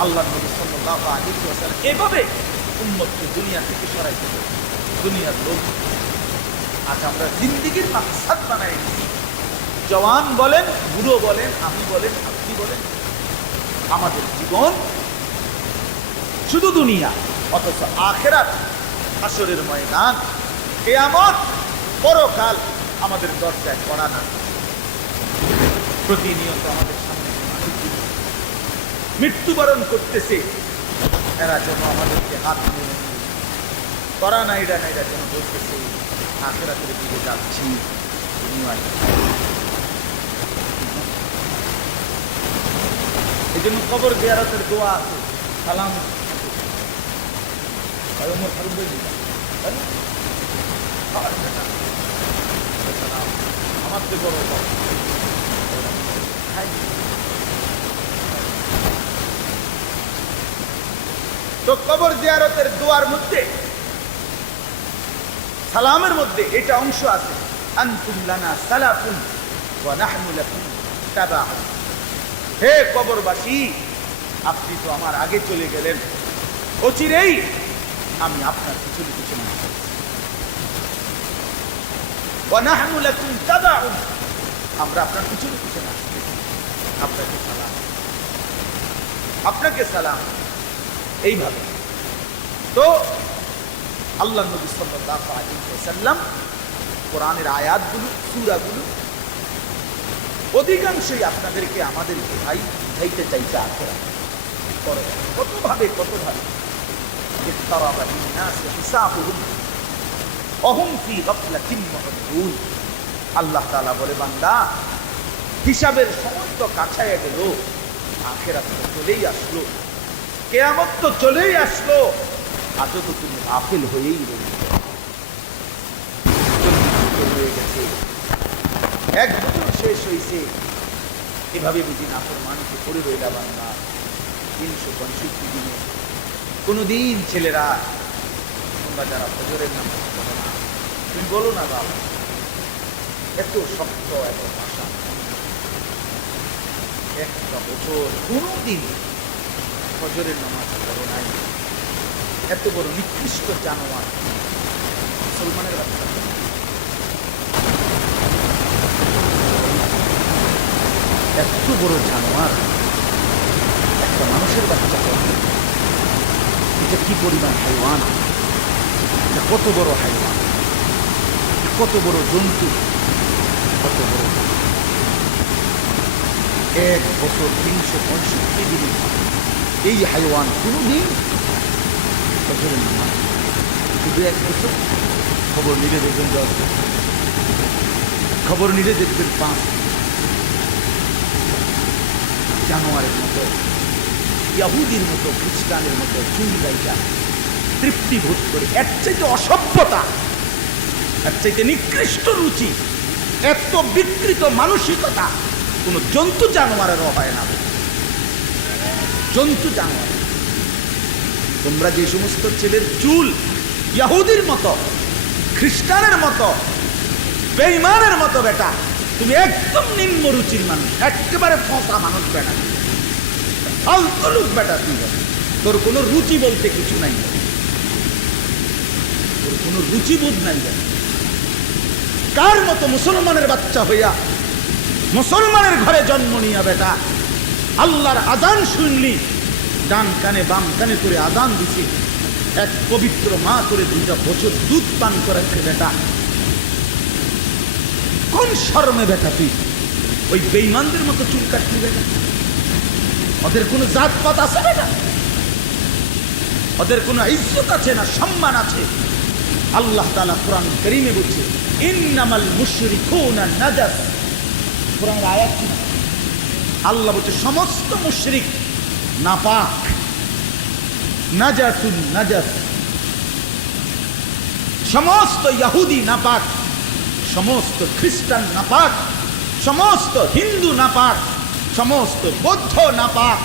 আল্লাহ নবী সাল্লাল্লাহু আলাইহি ওয়াসাল্লাম এভাবে উম্মতকে দুনিয়া থেকে সরাইতে, দুনিয়ার লোক। আজ আমরা জিন্দেগির মাকসাদ বানাই নিয়েছি। জওয়ান বলেন, বুড়ো বলেন, আমি বলেন, আপনি বলেন, আমাদের জীবন শুধু দুনিয়া, অথচ আখিরাত, হাসরের ময়দান, কিয়ামত, পরকাল আমাদের দরজায় পড়া না। প্রতিনিয়ত আমাদের সামনে মৃত্যুবরণ করতেছে, এরা যেন আমাদেরকে হাত নিয়ে করা নাইডা নাইডা যেন বলতেছে আখিরাতের দিকে যাচ্ছি। এই জন্য কবর জিয়ারতের দোয়া আছে, সালাম আমার তো বড় তো কবর জিয়ারতের দোয়ার মধ্যে, সালামের মধ্যে এটা অংশ আছে, আনতুম লানা সালাফুন ওয়া নাহনু লাকুম তাবাউন। হে কবরবাসী, আপনি তো আমার আগে চলে গেলেন, অচিরেই আমি আপনার পিছনে পিছনে আসছি। ওয়া নাহনু লাকুম তাবাউন, আমরা আপনার পিছনে পিছনে আসছি। আপনাকে সালাম, আপনাকে সালাম। এইভাবে তো আল্লাহ নবী সাল্লাল্লাহু আলাইহি ওয়াসাল্লাম কোরআনের আয়াতগুলো, সূরাগুলো অধিকাংশই আপনাদেরকে, আমাদেরকে ভাই বুঝাইতে চাইছে আখিরাত। কতভাবে কতভাবে ইকতারাবা লিন-নাসি হিসাবুহুম ওয়া হুম ফি গাফলাতিন মু'রিদুন। আল্লাহ তাআলা বলে, বান্দা, হিসাবের সময় তো কাছায় গেল, আখিরাত তো চলেই আসলো, কিয়ামত তো চলেই আসলো, আজও তো তুমি গাফিল হয়েই রয়েছে। হয়ে গেছে, 1 বছর শেষ হয়েছে, এভাবে বুঝি নাফরমানিতে পড়ে রইলা বান্দা 365 দিনে। কোনদিন ছেলেরা, তোমরা যারা ফজরের নামাজ পড়ো না, তুমি বলো না বাবা, এত শক্ত, এত ভাষা, 1 বছর কোনদিন ফজরের নামাজ পড়ো নাই, এত বড় নিকৃষ্ট জানোয়ার মুসলমানের বাচ্চা, এত বড় জানোয়ার একটা মানুষের বাচ্চা, এটা কি পরিমাণ হাইওয়ান, এটা কত বড় হাইওয়ান, কত বড় জন্তু, কত বড়। 1 বছর 365 দিনে এই হাইওয়ান কোনদিন শুধু 1 বছর। খবর নিলে দেখবেন 10, খবর নিলে দেখবেন 5। জানোয়ারের মতো, ইহুদির মতো, খ্রিস্টানের মতো চুল গাইয়া তৃপ্তি বোধ করে, এর চাইতে অসভ্যতা, এর চাইতে নিকৃষ্ট রুচি, এত বিকৃত মানসিকতা কোন জন্তু জানোয়ারেরও হয় না। জন্তু জানোয়ার, তোমরা যে সমস্ত ছেলের চুল ইহুদির মতো, খ্রিস্টানের মতো, বেঈমানের মতো, বেটা তুমি একদম নিম্ন রুচির মানুষ, একেবারে ফসা মানুষ বেটা, ফালতু লোক বেটা তুই, তোর কোনো রুচি বলতে কিছু নাই, তোর কোনো রুচিবোধ নাই। কার মতো মুসলমানের বাচ্চা হইয়া মুসলমানের ঘরে জন্ম নিয়া বেটা আল্লাহর আজান শুনলি ডান কানে বাম কানে করে আজান দিছি, এক পবিত্র মা করে 2 বছর দুধ পান করাচ্ছে বেটা, কোন শরমে বেটা তুই ওই বেঈমানদের মতো চুল কাটলি বেটা? ওদের কোনো জাতপাত আছে বেটা? ওদের কোনো ইজ্জত আছে না সম্মান আছে? আল্লাহ তাআলা কোরআন কারীমে বলছে ইন্নামাল মুশরিকুনা নাজাস। কোরআনের আয়াত কি? আল্লাহ বলছে সমস্ত মুশরিক নাপাক, নাজাসুন নাজাস। সমস্ত ইহুদি নাপাক, সমস্ত খ্রিস্টান নাপাক, সমস্ত হিন্দু নাপাক, সমস্ত বৌদ্ধ নাপাক,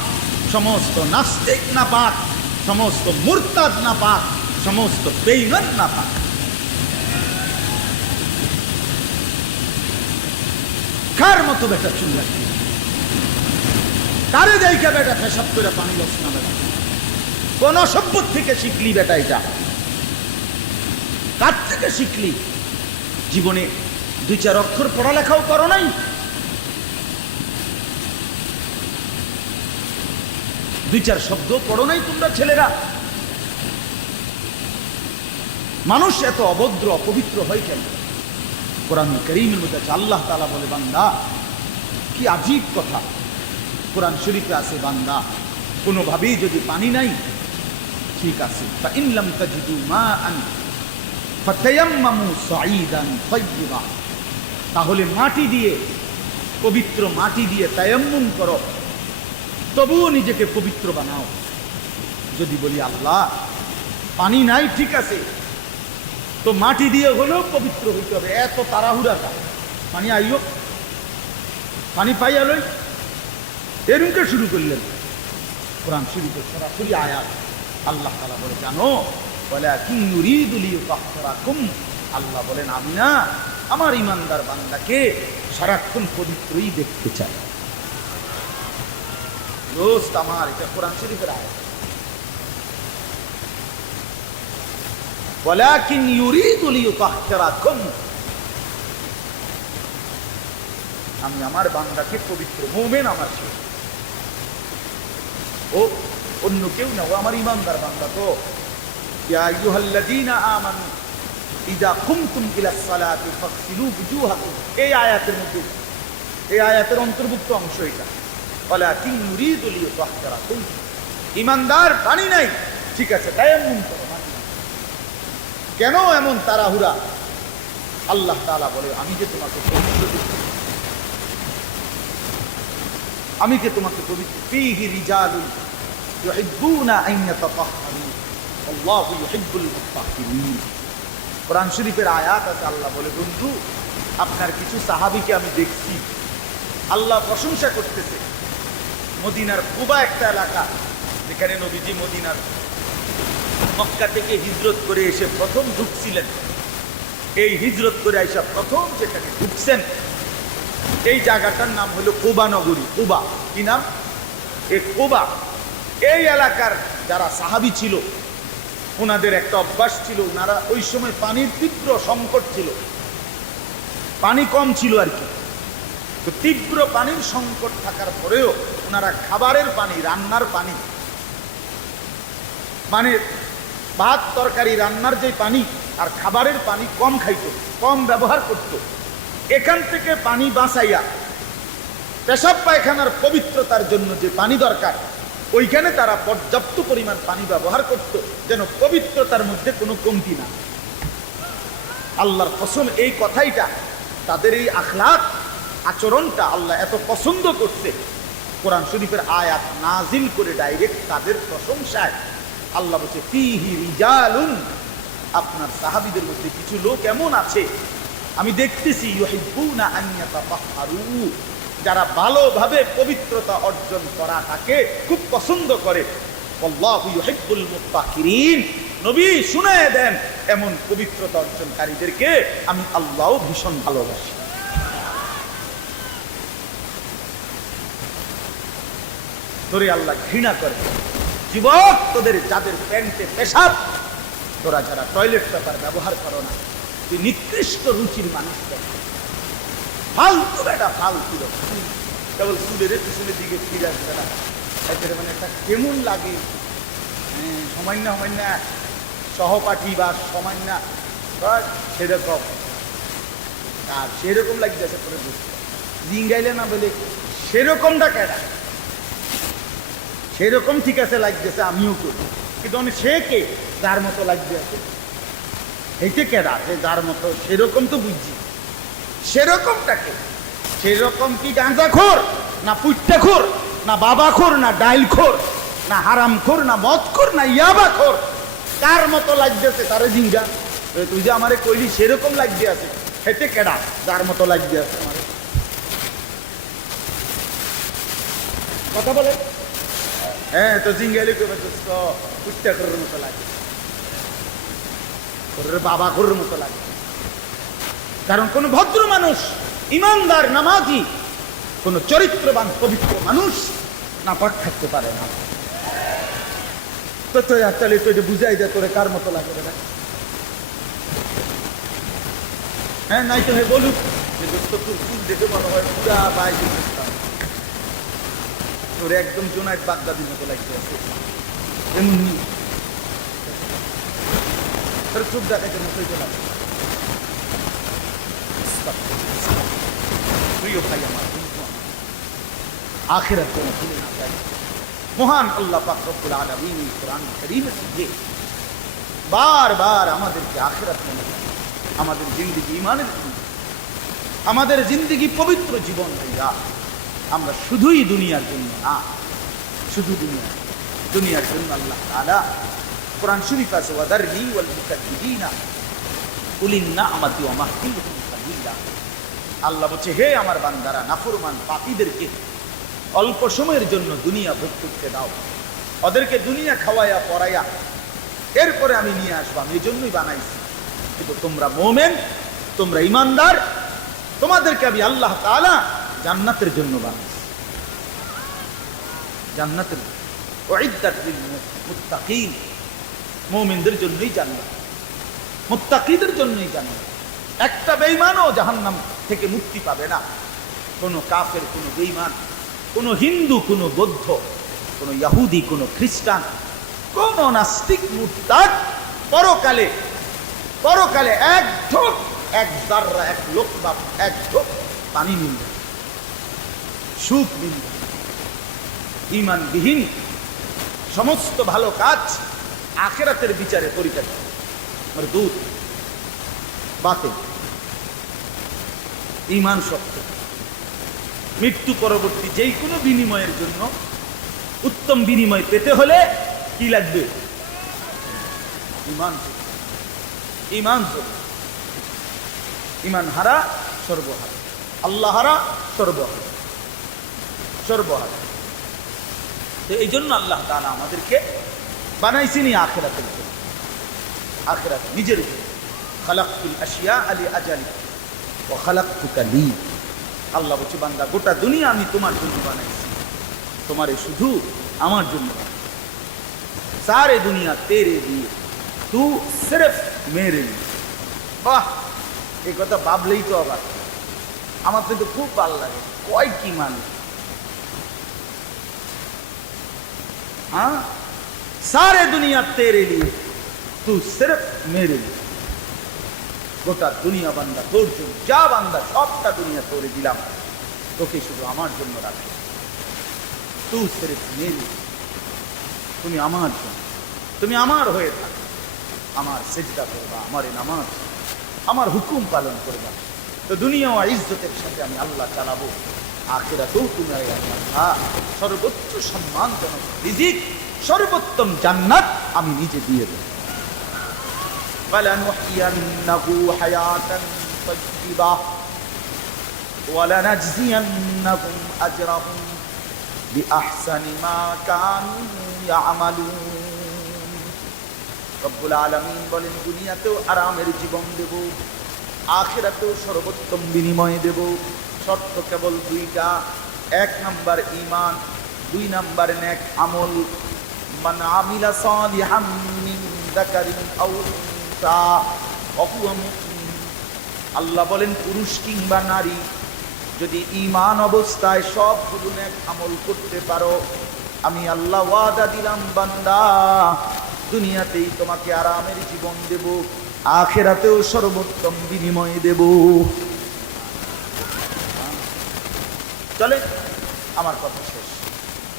সমস্ত নাস্তিক নাপাক, সমস্ত মুরতাদ নাপাক, সমস্ত বেঈমান নাপাক। কার মতো বেটা চুল রাখি? কারে যাইকা বেটা পেশাব করে পানি লস না বেটা? কোন সভ্য থেকে শিখলি বেটা এটা? কার থেকে শিখলি? জীবনে 2-4 অক্ষর পড়ালেখাও করো নাই? দুই চার শব্দ পড়ো নাই তোমরা ছেলেরা? মানুষ এত অভদ্র অপবিত্র হয় কেন? কোরআন কারীমের মধ্যে আল্লাহ তাআলা বলে, বান্দা কি আজীব কথা, কোরআন শরীফে আছে বান্দা কোনোভাবেই যদি পানি নাই ঠিক আছে, ফাইন লাম তাজিদু মাআন ফাতায়াম্মামু সাঈদান তাইয়্যিবা, তাহলে মাটি দিয়ে, পবিত্র মাটি দিয়ে তায়াম্মুম করো, তবুও নিজেকে পবিত্র বানাও। যদি বলি আল্লাহ পানি নাই ঠিক আছে, তো মাটি দিয়ে হলেও পবিত্র হইতে হবে, এত তাড়াহুড়া কা? পানি আইও, পানি পাইয়া লই, এরকম শুরু করলেন। কোরআন শরীফের সরাসরি আয়াত আল্লাহ তাআলা বলে, জানো ওয়ালাকিন ইউরিদু লিইউতাহহিরাকুম, আল্লাহ বলেন আমি না আমার ইমানদার বান্দাকে সারাক্ষণ পবিত্রই দেখতে চাই। দোস্ত আমার, এটা কোরআন শরীফের আয়াত। ওয়ালাকিন ইউরিদু লিইউতাহহিরাকুম, আমি আমার বান্দাকে পবিত্র, মুমিন আমার সে, ও অন্য কেউ না, ও আমার ইমানদার বান্দা। তো ইয়া আইয়ুহাল্লাযীনা আমানু ইযা কুমতুম ইলাস সালাতি ফাগসিলু বুজুহাকুম, এই আয়াতের মধ্যে, এই আয়াতের অন্তর্ভুক্ত অংশ এটা। ওয়ালাকিন ইউরিদু লিইউতাহহিরাকুম, ইমানদার পানি নাই ঠিক আছে, তায়াম্মুম করো। কেন এমন তাড়াহুড়া? আল্লাহ তাআলা বলে, আমি যে তোমাকে পবিত্র দিচ্ছি, আমি যে তোমাকে পবিত্র, ফীহি রিজালুন ইউহিব্বুনা আন ইয়াতাতাহহারু আল্লাহু ইউহিব্বুল মুতাহহিরিন। কোরআন শরীফের আয়াত আছে, আল্লাহ বলে, বন্ধু আপনার কিছু সাহাবীকে আমি দেখছি, আল্লাহ প্রশংসা করতেছে। মদিনার কুবা একটা এলাকা, যেখানে নবীজি মদিনার মক্কা থেকে হিজরত করে এসে প্রথম ঢুকছিলেন, এই হিজরত করে আইসা প্রথম যেখানে ঢুকছেন এই জায়গাটার নাম হলো কুবা নগরী। কুবা কি নাম? এই কুবা। এই এলাকার যারা সাহাবী ছিল ওনাদের একটা অভ্যাস ছিল, ওনারা ওই সময় পানির তীব্র সংকট ছিল, পানি কম ছিল আর কি। তো তীব্র পানির সংকট থাকার পরেও ওনারা খাবারের পানি, রান্নার পানি, মানে ভাত তরকারি রান্নার যে পানি আর খাবারের পানি কম খাইত, কম ব্যবহার করত। এখান থেকে পানি বাঁচাইয়া পেশাব পায়খানার পবিত্রতার জন্য যে পানি দরকার, ওইখানে তারা পর্যাপ্ত পরিমাণ পানি ব্যবহার করত, যেন পবিত্রতার মধ্যে কোনো কমতি না। আল্লাহর কসম, এই কথাইটা, তাদের এই আখলাক আচরণটা আল্লাহ এত পছন্দ করছে, কোরআন শরীফের আয়াত নাজিল করে ডাইরেক্ট তাদের প্রশংসায়। আল্লাহ বলছে ফীহি রিজালুন, আপনার সাহাবীদের মধ্যে কিছু লোক এমন আছে আমি দেখতেছি, ইউহিব্বুনা আন ইয়াতাতাহহারু, যারা ভালোভাবে পবিত্রতা অর্জন করাটাকে খুব পছন্দ করে। আল্লাহু ইউহিব্বুল মুত্তাহহিরিন, নবী শুনায়ে দেন এমন পবিত্রতা অর্জনকারীদেরকে আমি আল্লাহও ভীষণ ভালোবাসি। তোরে আল্লাহ ঘৃণা করে। যুবক, তোদের যাদের প্যান্টে পেশাব, তোরা যারা টয়লেট পেপার ব্যবহার করো না, তুই নিকৃষ্ট রুচির মানুষ, ফালতু বেটা, ফালতু কেবল চুলের পিছনের দিকে ফিরে আসবে না, মানে একটা কেমন লাগে, সামান্য সামান্য সহপাঠী বা সামান্য সেরকম, আর সেরকম লাগতেছে করে বুঝতে জিঙ্গাইলে না বলে সেরকমটা কেডা, সেরকম ঠিক আছে লাগতেছে আমিও করি, কিন্তু আমি সে কে যার মতো লাগতে আছে, এইটা কেডা যে যার মতো, সেরকম তো বুঝছি, সেরকমটাকে, সেরকম কি গাঁজাখোর না পুট্টাখোর না বাবাখোর না ডাইলখোর না হারামখোর না মদখোর না ইয়াবাখোর, কার মতো লাগতেছে তারে জিঙ্গা, তুই যে আমারে কইলি সেরকম লাগতে আছে, হেঁটে কেডা যার মতো লাগতে আছে আমার কথা বলে, হ্যাঁ তো জিঙ্গাইলে কবে তো পুট্টাখোরের মতো লাগে, বাবাখোরের মতো লাগে, কারণ কোন ভদ্র মানুষ, ইমানদার নামাজি, কোন চরিত্রবান পবিত্র মানুষ না পাক থাকতে পারে না। তো তাহলে তো এটা বুঝাই যায় তোরে কার মতো লাগে না, হ্যাঁ নাই তো হ্যাঁ বলুক যে তোর ফুল দেখে মনে হয় পুরা পায় তোর একদম জোনায়েত বাগদাদির মতো লাগতে আছে, এমনি তোর চোখ দেখাইতে মতো লাগে। প্রিয় ভাই আমার, আখিরাত যেন ভুলে না যায়। মহান আল্লাহ পাক রব্বুল আলামিন কোরআন কারীমের মধ্যে বারবার আমাদেরকে আখিরাত মনে করে, আমাদের জিন্দেগি ঈমানের জীবন, আমাদের জিন্দেগি পবিত্র জীবন হইয়া আমরা শুধুই দুনিয়ার জন্য না, শুধু দুনিয়ার জন্য আল্লাহ তাআলা কোরআন শরীফ আছে ওয়াদারনি ওয়াল মুকাদ্দিবিনা কুলিন নি'মাতি ওয়া মাহতিহুম কালিলা। আল্লাহ বলছে, হে আমার বান্দারা, নাফরমান পাপীদেরকে অল্প সময়ের জন্য দুনিয়া ভোগ করতে দাও, ওদেরকে দুনিয়া খাওয়াইয়া পড়াইয়া এরপরে আমি নিয়ে আসবো, আমি এই জন্যই বানাইছি। কিন্তু তোমরা মুমিন, তোমরা ইমানদার, তোমাদেরকে আমি আল্লাহ তাআলা জান্নাতের জন্য বানাইছি, জান্নাতের উইদ্দাত লিল মুত্তাকিন, মুমিনদের জন্যই জান্নাত, মুত্তাকিদের জন্যই জান্নাত। একটা বেঈমানও জাহান্নাম থেকে মুক্তি পাবে না, কোনো কাফের, কোনো বেঈমান, কোনো হিন্দু, কোনো বৌদ্ধ, কোনো ইহুদি, কোনো খ্রিস্টান, কোনো নাস্তিক মুরতাদ পরকালে এক ঢোক, এক জাররা, এক লোকমা, এক ঢোক পানি মিলবে, সুখ মিলবে। ঈমানবিহীন সমস্ত ভালো কাজ আখিরাতের বিচারে পরিচালিত, মরদুদ, বাতিল। ঈমান শক্ত, মৃত্যু পরবর্তী যেই কোনো বিনিময়ের জন্য উত্তম বিনিময় পেতে হলে কি লাগবে? ঈমান। ঈমান ঈমান হারা সর্বহারা, আল্লাহ হারা সর্বহারা। তো এই জন্য আল্লাহ তাআলা আমাদেরকে বানাইছিনি আখিরাতের জন্য, আখিরাত নিজের জন্য। খালাকতুল আশিয়া আলি আজালি ওয়া খালাকতুকা লি। আল্লাহ বলছে, বান্দা গোটা দুনিয়া আমি তোমার জন্য বানাইছি, তোমারে শুধু আমার জন্য বানাইছি। সারে দুনিয়া তেরে লিয়ে, তু সিরফ মেরে লিয়ে। বাহ, এই কথা ভাবলেই তো আবার আমার কিন্তু খুব ভালো লাগে। কয় কি মানে, हाँ, सारे दुनिया तेरे लिए, तू सिर्फ मेरे लिए। গোটা দুনিয়া বান্দা তোর জন্য, যা বান্দা সবটা দুনিয়া তোরে দিলাম, তোকে শুধু আমার জন্য রাখি। তু সিরফ মেরে, তুমি আমার জন্য, তুমি আমার হয়ে থাকো, আমার সিজদা করবা, আমার নামাজ, আমার হুকুম পালন করবা। তো দুনিয়া ও ইজ্জতের সাথে আমি আল্লাহ চালাবো, আখিরাতেও তুমি সর্বোচ্চ সম্মানজনক রিজিক, সর্বোত্তম জান্নাত আমি নিজে দিয়ে দেব। ফালানুহইয়ান্নাহু হায়াতান তাইয়্যিবাহ ওয়া লানাজজিয়ান্নাহুম আজরাহুম বিআহসানি মা কানু ইয়ামালুন। রব্বুল আলামিন বলেন, দুনিয়াতেও আরামের জীবন দেব, আখিরাতেও সর্বোত্তম বিনিময় দেব। শর্ত কেবল দুইটা, এক নাম্বার ঈমান, দুই নাম্বার নেক আমল। মান আমিলা সালিহাম মিন যাকারিন আও উনসা ওয়া হুয়া মুমিন আল্লাহ বলেন পুরুষ কিংবা নারী যদি ঈমান অবস্থায় সবগুলো নেক আমল করতে পারো, আমি আল্লাহ ওয়াদা দিলাম বান্দা, দুনিয়াতেই তোমাকে আরামের জীবন দেব, আখিরাতেও সর্বোত্তম বিনিময় দেব। চলে আমার কথা শেষ।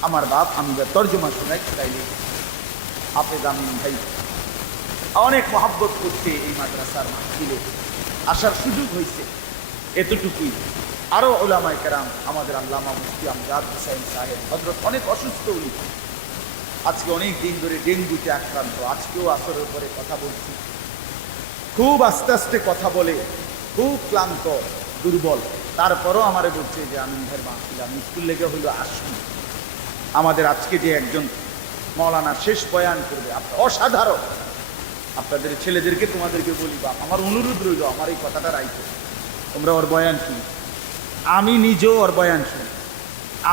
আমার বাপ আমি তর্জমা শোনাই চাইলে হাফেজ আমিন ভাই অনেক মহাব্বত করতে এই মাদ্রাসার মাহফিলে আসার সুযোগ হয়েছে, এতটুকুই। আরো উলামায়ে কেরাম, আমাদের আল্লামা মুফতি আমজাদ হোসেন সাহেব হযরত অনেক অসুস্থ উনি, আজকে অনেক দিন ধরে ডেঙ্গুতে আক্রান্ত, আজকেও আসরের পরে কথা বলছি, খুব আস্তে আস্তে কথা বলে, খুব ক্লান্ত দুর্বল, তারপরও আমারে বলছে যে আমিন ভাইয়ের মাহফিল আমি স্কুল লেগে হইলো আসুন। আমাদের আজকে যে একজন মাওলানা শেষ বয়ান করবে, অসাধারণ। আপনাদের ছেলেদেরকে তোমাদেরকে বলি, বাপ আমার অনুরোধ রইল, আমার এই কথাটা রাইতে তোমরা ওর বয়ান শুনি, আমি নিজেও ওর বয়ান শুনি,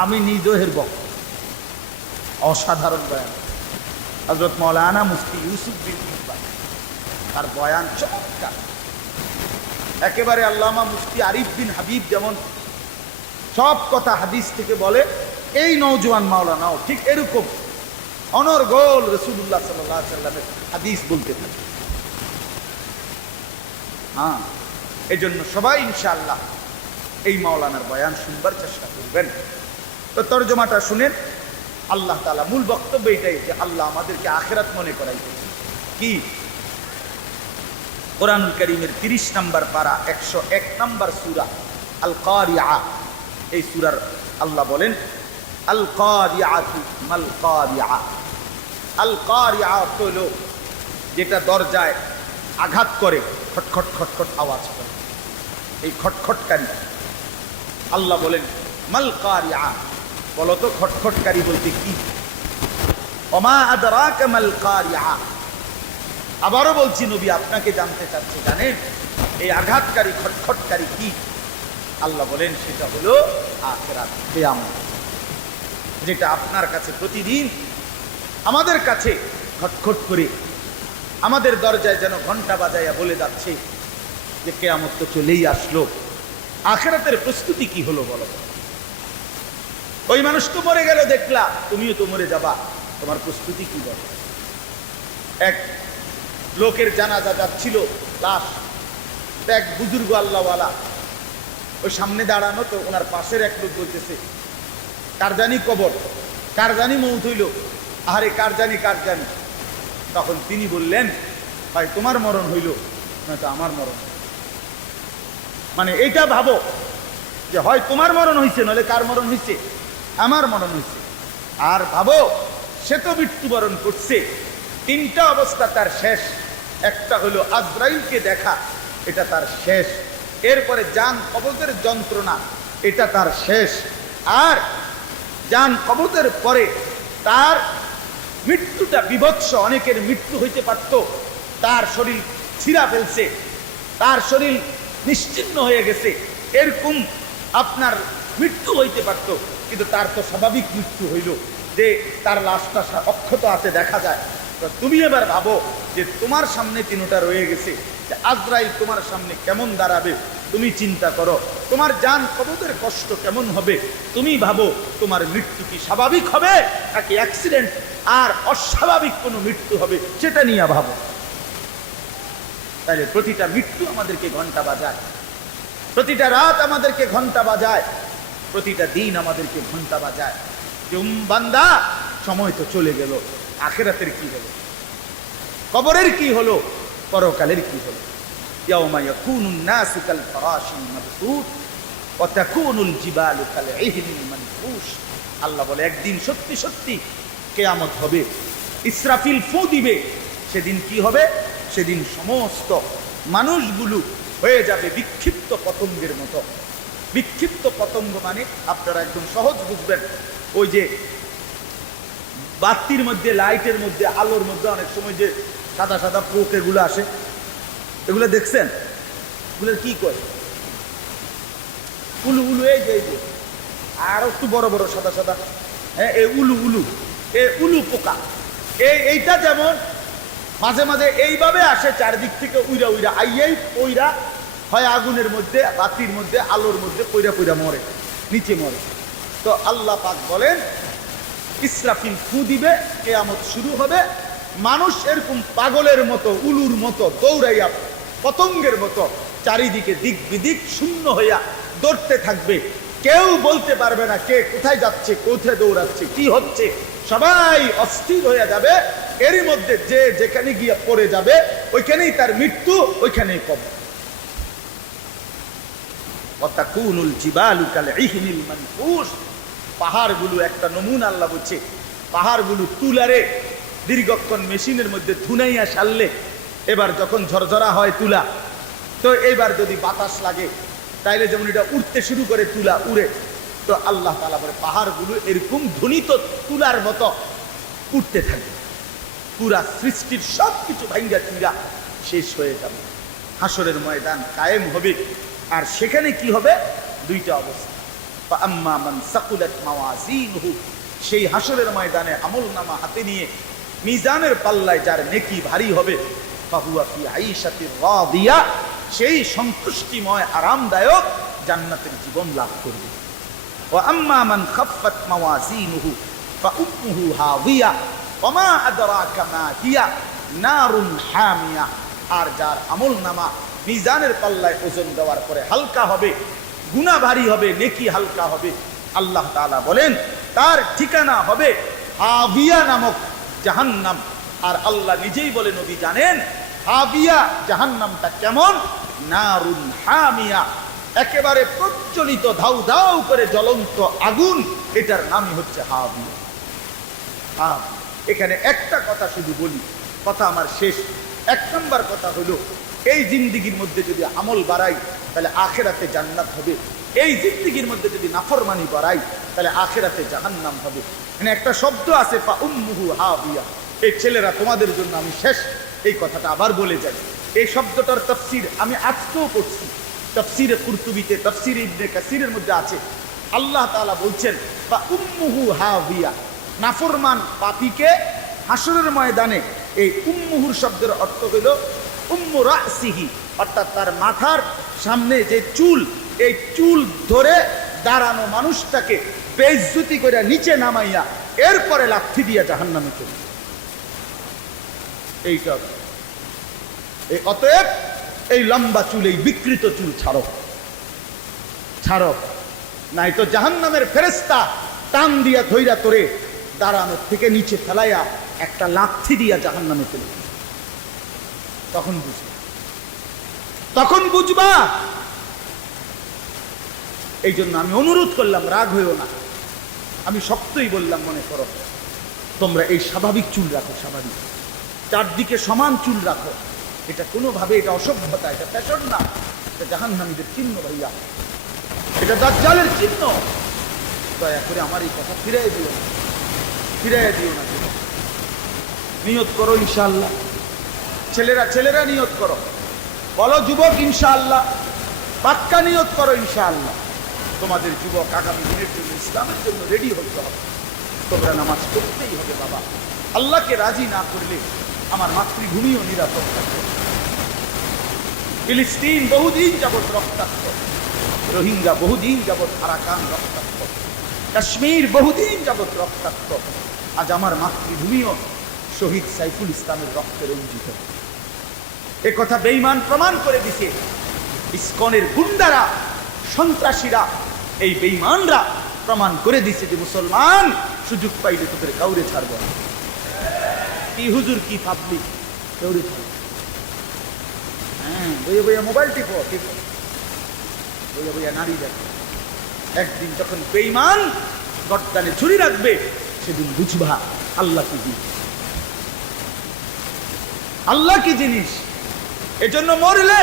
আমি নিজেও এর বক্তা। অসাধারণ বয়ান হযরত মাওলানা মুফতি ইউসুফ বিন ইকবাল, তার বয়ান চমৎকার একেবারে। আল্লামা মুফতি আরিফ বিন হাবিব যেমন সব কথা হাদিস থেকে বলে, এই নওজোয়ান মাওলানাও ঠিক এরকম অনর্গল রাসূলুল্লাহ সাল্লাল্লাহু আলাইহি ওয়াসাল্লামের হাদিস বলতে থাকে। হ্যাঁ, এজন্য সবাই ইনশাআল্লাহ এই মাওলানার বয়ান শুনবার চেষ্টা করবেন। তো তরজমাটা শুনেন। আল্লাহ তাআলা মূল বক্তব্য এটাই যে আল্লাহ আমাদেরকে আখিরাত মনে করাইতেছে। কি? কোরআনুল কারীমের 30 নম্বর পারা 101 নম্বর সূরা আল কারিআ, এই সূরার আল্লাহ বলেন আল কারিআতু মাল কারিআ। আল কারিআ হলো যেটা দরজায় আঘাত করে, খটখট খটখট আওয়াজ করে, এই খটখটকারী। আল্লাহ বলেন মাল কারিআ, বলো তো খটখটকারী বলতে কি? ওমা আদরাকা মাল কারিআ। আবারও বলছি, নবী আপনাকে জানতে চাচ্ছে, জানেন এই আঘাতকারী খটখটকারী কি? আল্লাহ বলেন সেটা হলো আখিরাত, কিয়ামত, যেটা আপনার কাছে প্রতিদিন আমাদের কাছে খটখট করে আমাদের দরজায় যেন ঘন্টা বাজাইয়া বলে যাচ্ছে যে কিয়ামত তো চলেই আসলো। আখিরাতের প্রস্তুতি কি হলো বলো? ওই মানুষ তো মরে গেল দেখলা, তুমিও তো মরে যাবা, তোমার প্রস্তুতি কি বলো? এক লোকের জানাজা যাচ্ছিল, লাশ, এক বুজুর্গ আল্লাহওয়ালা ওই সামনে দাঁড়ানো, তো ওনার পাশের এক লোক বলতেছে কার জানি কবর, কার জানি মৌত হইল, আরে কার জানি কার জানি। তখন তিনি বললেন, ভাই তোমার মরণ হইল নয়তো আমার মরণ। মানে এইটা ভাবো যে হয় তোমার মরণ হয়েছে, নইলে কার মরণ হয়েছে? আমার মরণ হয়েছে। আর ভাবো সে তো মৃত্যুবরণ করছে, তিনটা অবস্থা তার শেষ। একটা হলো আজরাইলকে দেখা, এটা তার শেষ। এরপরে জান কবজের যন্ত্রণা, এটা তার শেষ। আর জান কবজের পরে তার মৃত্যুটা বিভৎস। অনেকের মৃত্যু হইতে পারত, তার শরীর ছিঁড়া ফেলছে, তার শরীর নিশ্চিহ্ন হয়ে গেছে, এরকম আপনার মৃত্যু হইতে পারত। কিন্তু তার তো স্বাভাবিক মৃত্যু হইল যে তার লাশটা অক্ষত আছে, দেখা যায়। তো তুমি এবার ভাবো যে তোমার সামনে তিনটা রয়ে গেছে, যে আজরাইল তোমার সামনে কেমন দাঁড়াবে, তুমি চিন্তা করো। তোমার জান কবজের কষ্ট কেমন হবে, তুমি ভাবো। তোমার মৃত্যু কি স্বাভাবিক হবে নাকি অ্যাক্সিডেন্ট আর অস্বাভাবিক কোনো মৃত্যু হবে, সেটা নিয়ে ভাবো। তাহলে প্রতিটা মৃত্যু আমাদেরকে ঘন্টা বাজায়, প্রতিটা রাত আমাদেরকে ঘন্টা বাজায়, প্রতিটা দিন আমাদেরকে ঘন্টা বাজায় যে বান্দা সময় তো চলে গেল, আখিরাতের কি হলো, কবরের কি হলো, পরকালের কি হলো। ইয়াউমা ইয়াকুনুন নাসু কাল ফারাশিল মাবসুত ওয়া তাকুনুল জিবালু কাল ইহনিল মানফুশ। আল্লাহ বলে একদিন সত্যি সত্যি কিয়ামত হবে, ইসরাফিল ফু দিবে। সেদিন কি হবে? সেদিন সমস্ত মানুষগুলো হয়ে যাবে বিক্ষিপ্ত পতঙ্গের মতো। বিক্ষিপ্ত পতঙ্গ মানে আপনারা একদম সহজ বুঝবেন, ওই যে বাতির মধ্যে, লাইটের মধ্যে, আলোর মধ্যে অনেক সময় যে সাদা সাদা পোক এগুলো আসে, এগুলো দেখছেন? এগুলোর কি করে? উলু উলু, এই যে আর একটু বড় বড় সাদা সাদা, হ্যাঁ, এই উলু উলু, এই উলু পোকা, এইটা যেমন মাঝে মাঝে এইভাবে আসে চারদিক থেকে উইরা উইরা আইয়াই ওইরা হয় আগুনের মধ্যে, বাতির মধ্যে, আলোর মধ্যে পইরা পইরা মরে, নিচে মরে। তো আল্লাহ পাক বলেন ইসরাফিল ফু দিবে, কিয়ামত শুরু হবে। মানুষ এরকম পাগলের মতো, উলুর মতো দৌড়াইয়া পতঙ্গের মতো চারিদিকে দিক বিদিক শূন্য হইয়া দৌড়তে থাকবে। কেউ বলতে পারবে না কে কোথায় যাচ্ছে, কোথায় দৌড়াচ্ছে, কি হচ্ছে। সবাই অস্থির হয়ে যাবে। এরই মধ্যে যে যেখানে গিয়ে পড়ে যাবে ওইখানেই তার মৃত্যু, ওইখানেই কবর। ওয়াতাকুনুল জিবালু কালইহনিল মানফুস। পাহাড়গুলো একটা নমুনা আল্লাহ বলছে, পাহাড়গুলো তুলারে দীর্ঘক্ষণ মেশিনের মধ্যে ধুনাইয়া সারলে এবার যখন ঝরঝরা হয় তুলা, তো এবার যদি বাতাস লাগে তাইলে যেমন এটা উঠতে শুরু করে, তুলা উড়ে। তো আল্লাহ তাআলা বলে পাহাড়গুলো এরকম ধ্বনিত তুলার মতো উঠতে থাকবে। পুরা সৃষ্টির সব কিছু ভাঙ্গা চুরা শেষ হয়ে যাবে। হাসরের ময়দান কায়েম হবে। আর সেখানে কি হবে? দুইটা অবস্থা। ফাআম্মা মান সাকুলাত মাওয়াজিনুহু, সেই হাসরের ময়দানে আমলনামা হাতে নিয়ে মিজানের পাল্লায় যার নেকি ভারী হবে, ফাহুয়া ফি আইশাতির রাদিয়া, সেই সন্তুষ্টিময় আরামদায়ক জান্নাতের জীবন লাভ করবে। ওয়া আম্মা মান খাফফাত মাওয়াজিনুহু ফাউম্মুহু হাওিয়া ওয়া মা আদরাকা মা হিয়া নারুন হামিয়া। আর যার আমলনামা মিজানের পাল্লায় ওজন দেওয়ার পরে হালকা হবে, গুনাহ ভারী হবে, নেকি হালকা হবে, আল্লাহ তাআলা বলেন তার ঠিকানা হবে হাবিয়া নামক জাহান্নাম। আর আল্লাহ নিজেই বলে, নবী জানেন হাবিয়া জাহান্নামটা কেমন? নারুন হামিয়া, একেবারে প্রজ্বলিত ধাউ ধাউ করে জ্বলন্ত আগুন, এটার নামই হচ্ছে হাবিয়া। এখানে একটা কথা শুধু বলি, কথা আমার শেষ। এক নম্বর কথা হলো, এই জিন্দিগির মধ্যে যদি আমল বাড়াই তাহলে আখেরাতে জান্নাত হবে। এই জিন্দিগির মধ্যে যদি নাফরমানি বাড়াই তাহলে আখেরাতে জাহান্নাম হবে। মানে একটা শব্দ আছে ফাউম্মুহু হাবিয়া। এই ছেলেরা, তোমাদের জন্য আমি শেষ এই কথাটা আবার বলে যাই। এই শব্দটার তাফসীর আমি আজকেও পড়ছি, তাফসীরে কুরতুবিতে, তাফসীরে ইবনে কাসিরের মধ্যে আছে। আল্লাহ তাআলা বলছেন ফাউম্মুহু হাবিয়া, নাফরমান পাপীকে হাসরের ময়দানে, এই উম্মুহুর শব্দের অর্থ হলো উম্মু রাসিহি, অর্থাৎ তার মাথার সামনে যে চুল, এই চুল ধরে দাঁড়ানো মানুষটাকে বেইজ্জতি করে নিচে নামাইয়া এরপরে লাথি দিয়া জাহান্নামে চলে। এইটা অতএব এই লম্বা চুল, এই বিকৃত চুল ছাড়ো, ছাড়ো, নাই তো জাহান্নামের ফেরেশতা টান দিয়া ধইরা তোরে দাঁড়ানোর থেকে নিচে ফেলাইয়া একটা লাথি দিয়া জাহান্নামে ফেলে। তখন বুঝবা, তখন বুঝবা। এই জন্য আমি অনুরোধ করলাম, রাগ হইও না, আমি শক্তই বললাম, মনে করো তোমরা এই স্বাভাবিক চুল রাখো, স্বাভাবিক, চারদিকে সমান চুল রাখো। এটা কোনোভাবে, এটা অসভ্যতা, এটা ফ্যাশন না, এটা জাহান্নামীদের চিহ্ন ভাইয়া, এটা দাজ্জালের চিহ্ন। দয়া করে আমার এই কথা ফিরাই দিও না, ফিরাই দিও না। নিয়ত করো ইনশাআল্লাহ। ছেলেরা, ছেলেরা নিয়ত করো, বলো যুবক ইনশাআল্লাহ, পাক্কা নিয়ত করো ইনশাআল্লাহ। তোমাদের যুবক আগামী দিনের জন্য, ইসলামের জন্য রেডি হতে হবে। তোমরা নামাজ পড়তেই হবে বাবা। আল্লাহকে রাজি না করলে আমার মাতৃভূমিও নিরাপদ থাকবে। ফিলিস্তিন বহুদিন যাবৎ রক্তাক্ত, রোহিঙ্গা বহুদিন যাবৎ আরাকান রক্তাক্ত, কাশ্মীর বহুদিন যাবৎ রক্তাক্ত। আজ আমার মাতৃভূমিও শহীদ সাইফুল ইসলামের রক্তে রঞ্জিত। এ কথা বেঈমান প্রমাণ করে দিছে। ইসকনের গুন্ডারা, সন্ত্রাসীরা, এই বেঈমানরা প্রমাণ করে দিছে যে মুসলমান সুযোগ পাইলে তোদের কাউরে ছাড়ব না। কি হুজুর, কি পাবলিক, কাউরে ছাড়ব। হ্যাঁ, বইয়া বইয়া মোবাইল টিপো, টিপো, বইয়া বইয়া নারী দেখো। একদিন যখন বেঈমান গর্দানে ছুরি রাখবে, সেদিন বুঝবা আল্লাহ কি জিনিস, আল্লাহ কি জিনিস। এজন্য মরলে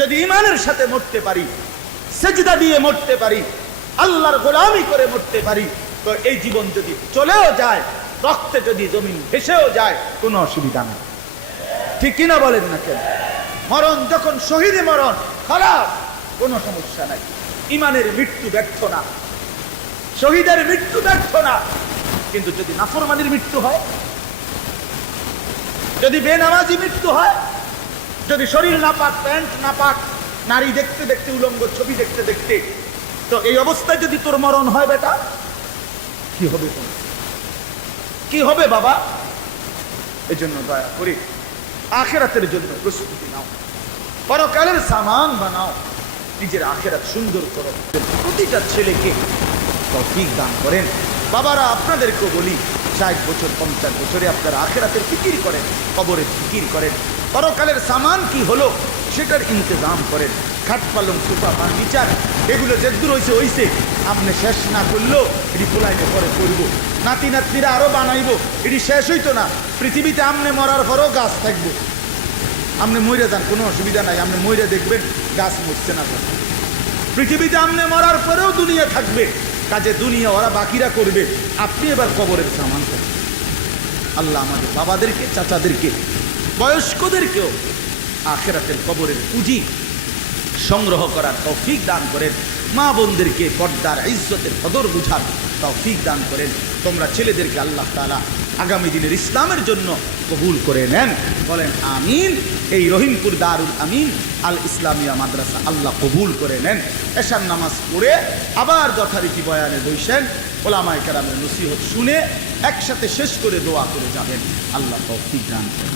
যদি ঈমানের সাথে মরতে পারি, সেজদা দিয়ে মরতে পারি, আল্লাহর গোলামি করে মরতে পারি, তো এই জীবন যদি চলেও যায়, রক্তে যদি জমিন ভেসেও যায়, কোনো অসুবিধা নেই। ঠিক কিনা বলেন না কেন? মরণ যখন শহীদে মরণ, খারাপ, কোনো সমস্যা নাই। ঈমানের মৃত্যু ব্যর্থ না, শহীদের মৃত্যু ব্যর্থ না। কিন্তু যদি নাফরমানির মৃত্যু হয়, যদি বেনামাজি মৃত্যু হয়, যদি শরীর নাপাক, প্যান্ট নাপাক, নারী দেখতে দেখতে, উলঙ্গ ছবি দেখতে দেখতে। তো এই অবস্থায় যদি তোর মরণ হয় বেটা, কি হবে তোমার? কি হবে বাবা? এজন্য দয়া করে আখিরাতের জন্য প্রস্তুতি নাও, পরকালের সামান বানাও, নিজের আখিরাত সুন্দর করো। প্রতিটা ছেলেকে তৌফিক দান করেন। বাবারা, আপনাদেরকেও বলি, 60 বছর 50 বছরে আপনারা আখিরাতের ফিকির করেন, কবরের ফিকির করেন, পরকালের সামান কি হলো সেটার ইন্তজাম করেন। খাট পালং, সোফা, ফার্নিচার, এগুলো যেদূর হয়েছে হয়েছে, আপনি শেষ না করলেও এটি পোলাইনে পরে করব, নাতি নাতনিরা আরো বানাইবো, এটি শেষ হইতো না। পৃথিবীতে আমনে মরার পরেও গাছ থাকবো, আপনি মইরা যান, কোনো অসুবিধা নাই, আপনি মইরা দেখবেন গাছ মরছে না। পৃথিবীতে আমনে মরার পরেও দুনিয়া থাকবে, কাজে দুনিয়া ওরা বাকিরা করবে, আপনি এবার কবরের সামান করেন। আল্লাহ আমাদের বাবাদেরকে, চাচাদেরকে, বয়স্কদেরকেও আখিরাতের কবরের পুঁজি সংগ্রহ করার তৌফিক দান করেন। মা বোনদেরকে পর্দার ইজ্জতের কদর বুঝার তৌফিক দান করেন। তোমরা ছেলেদেরকে আল্লাহ তাআলা আগামী দিনের ইসলামের জন্য কবুল করে নেন, বলেন আমিন। এই রহিমপুর দারুল আমিন আল ইসলামিয়া মাদ্রাসা আল্লাহ কবুল করে নেন। এশার নামাজ পড়ে আবার যথারীতি বয়ানে বসেন, ওলামায়ে কেরামের নসিহত শুনে একসাথে শেষ করে দোয়া করে যাবেন। আল্লাহ তৌফিক দান করেন।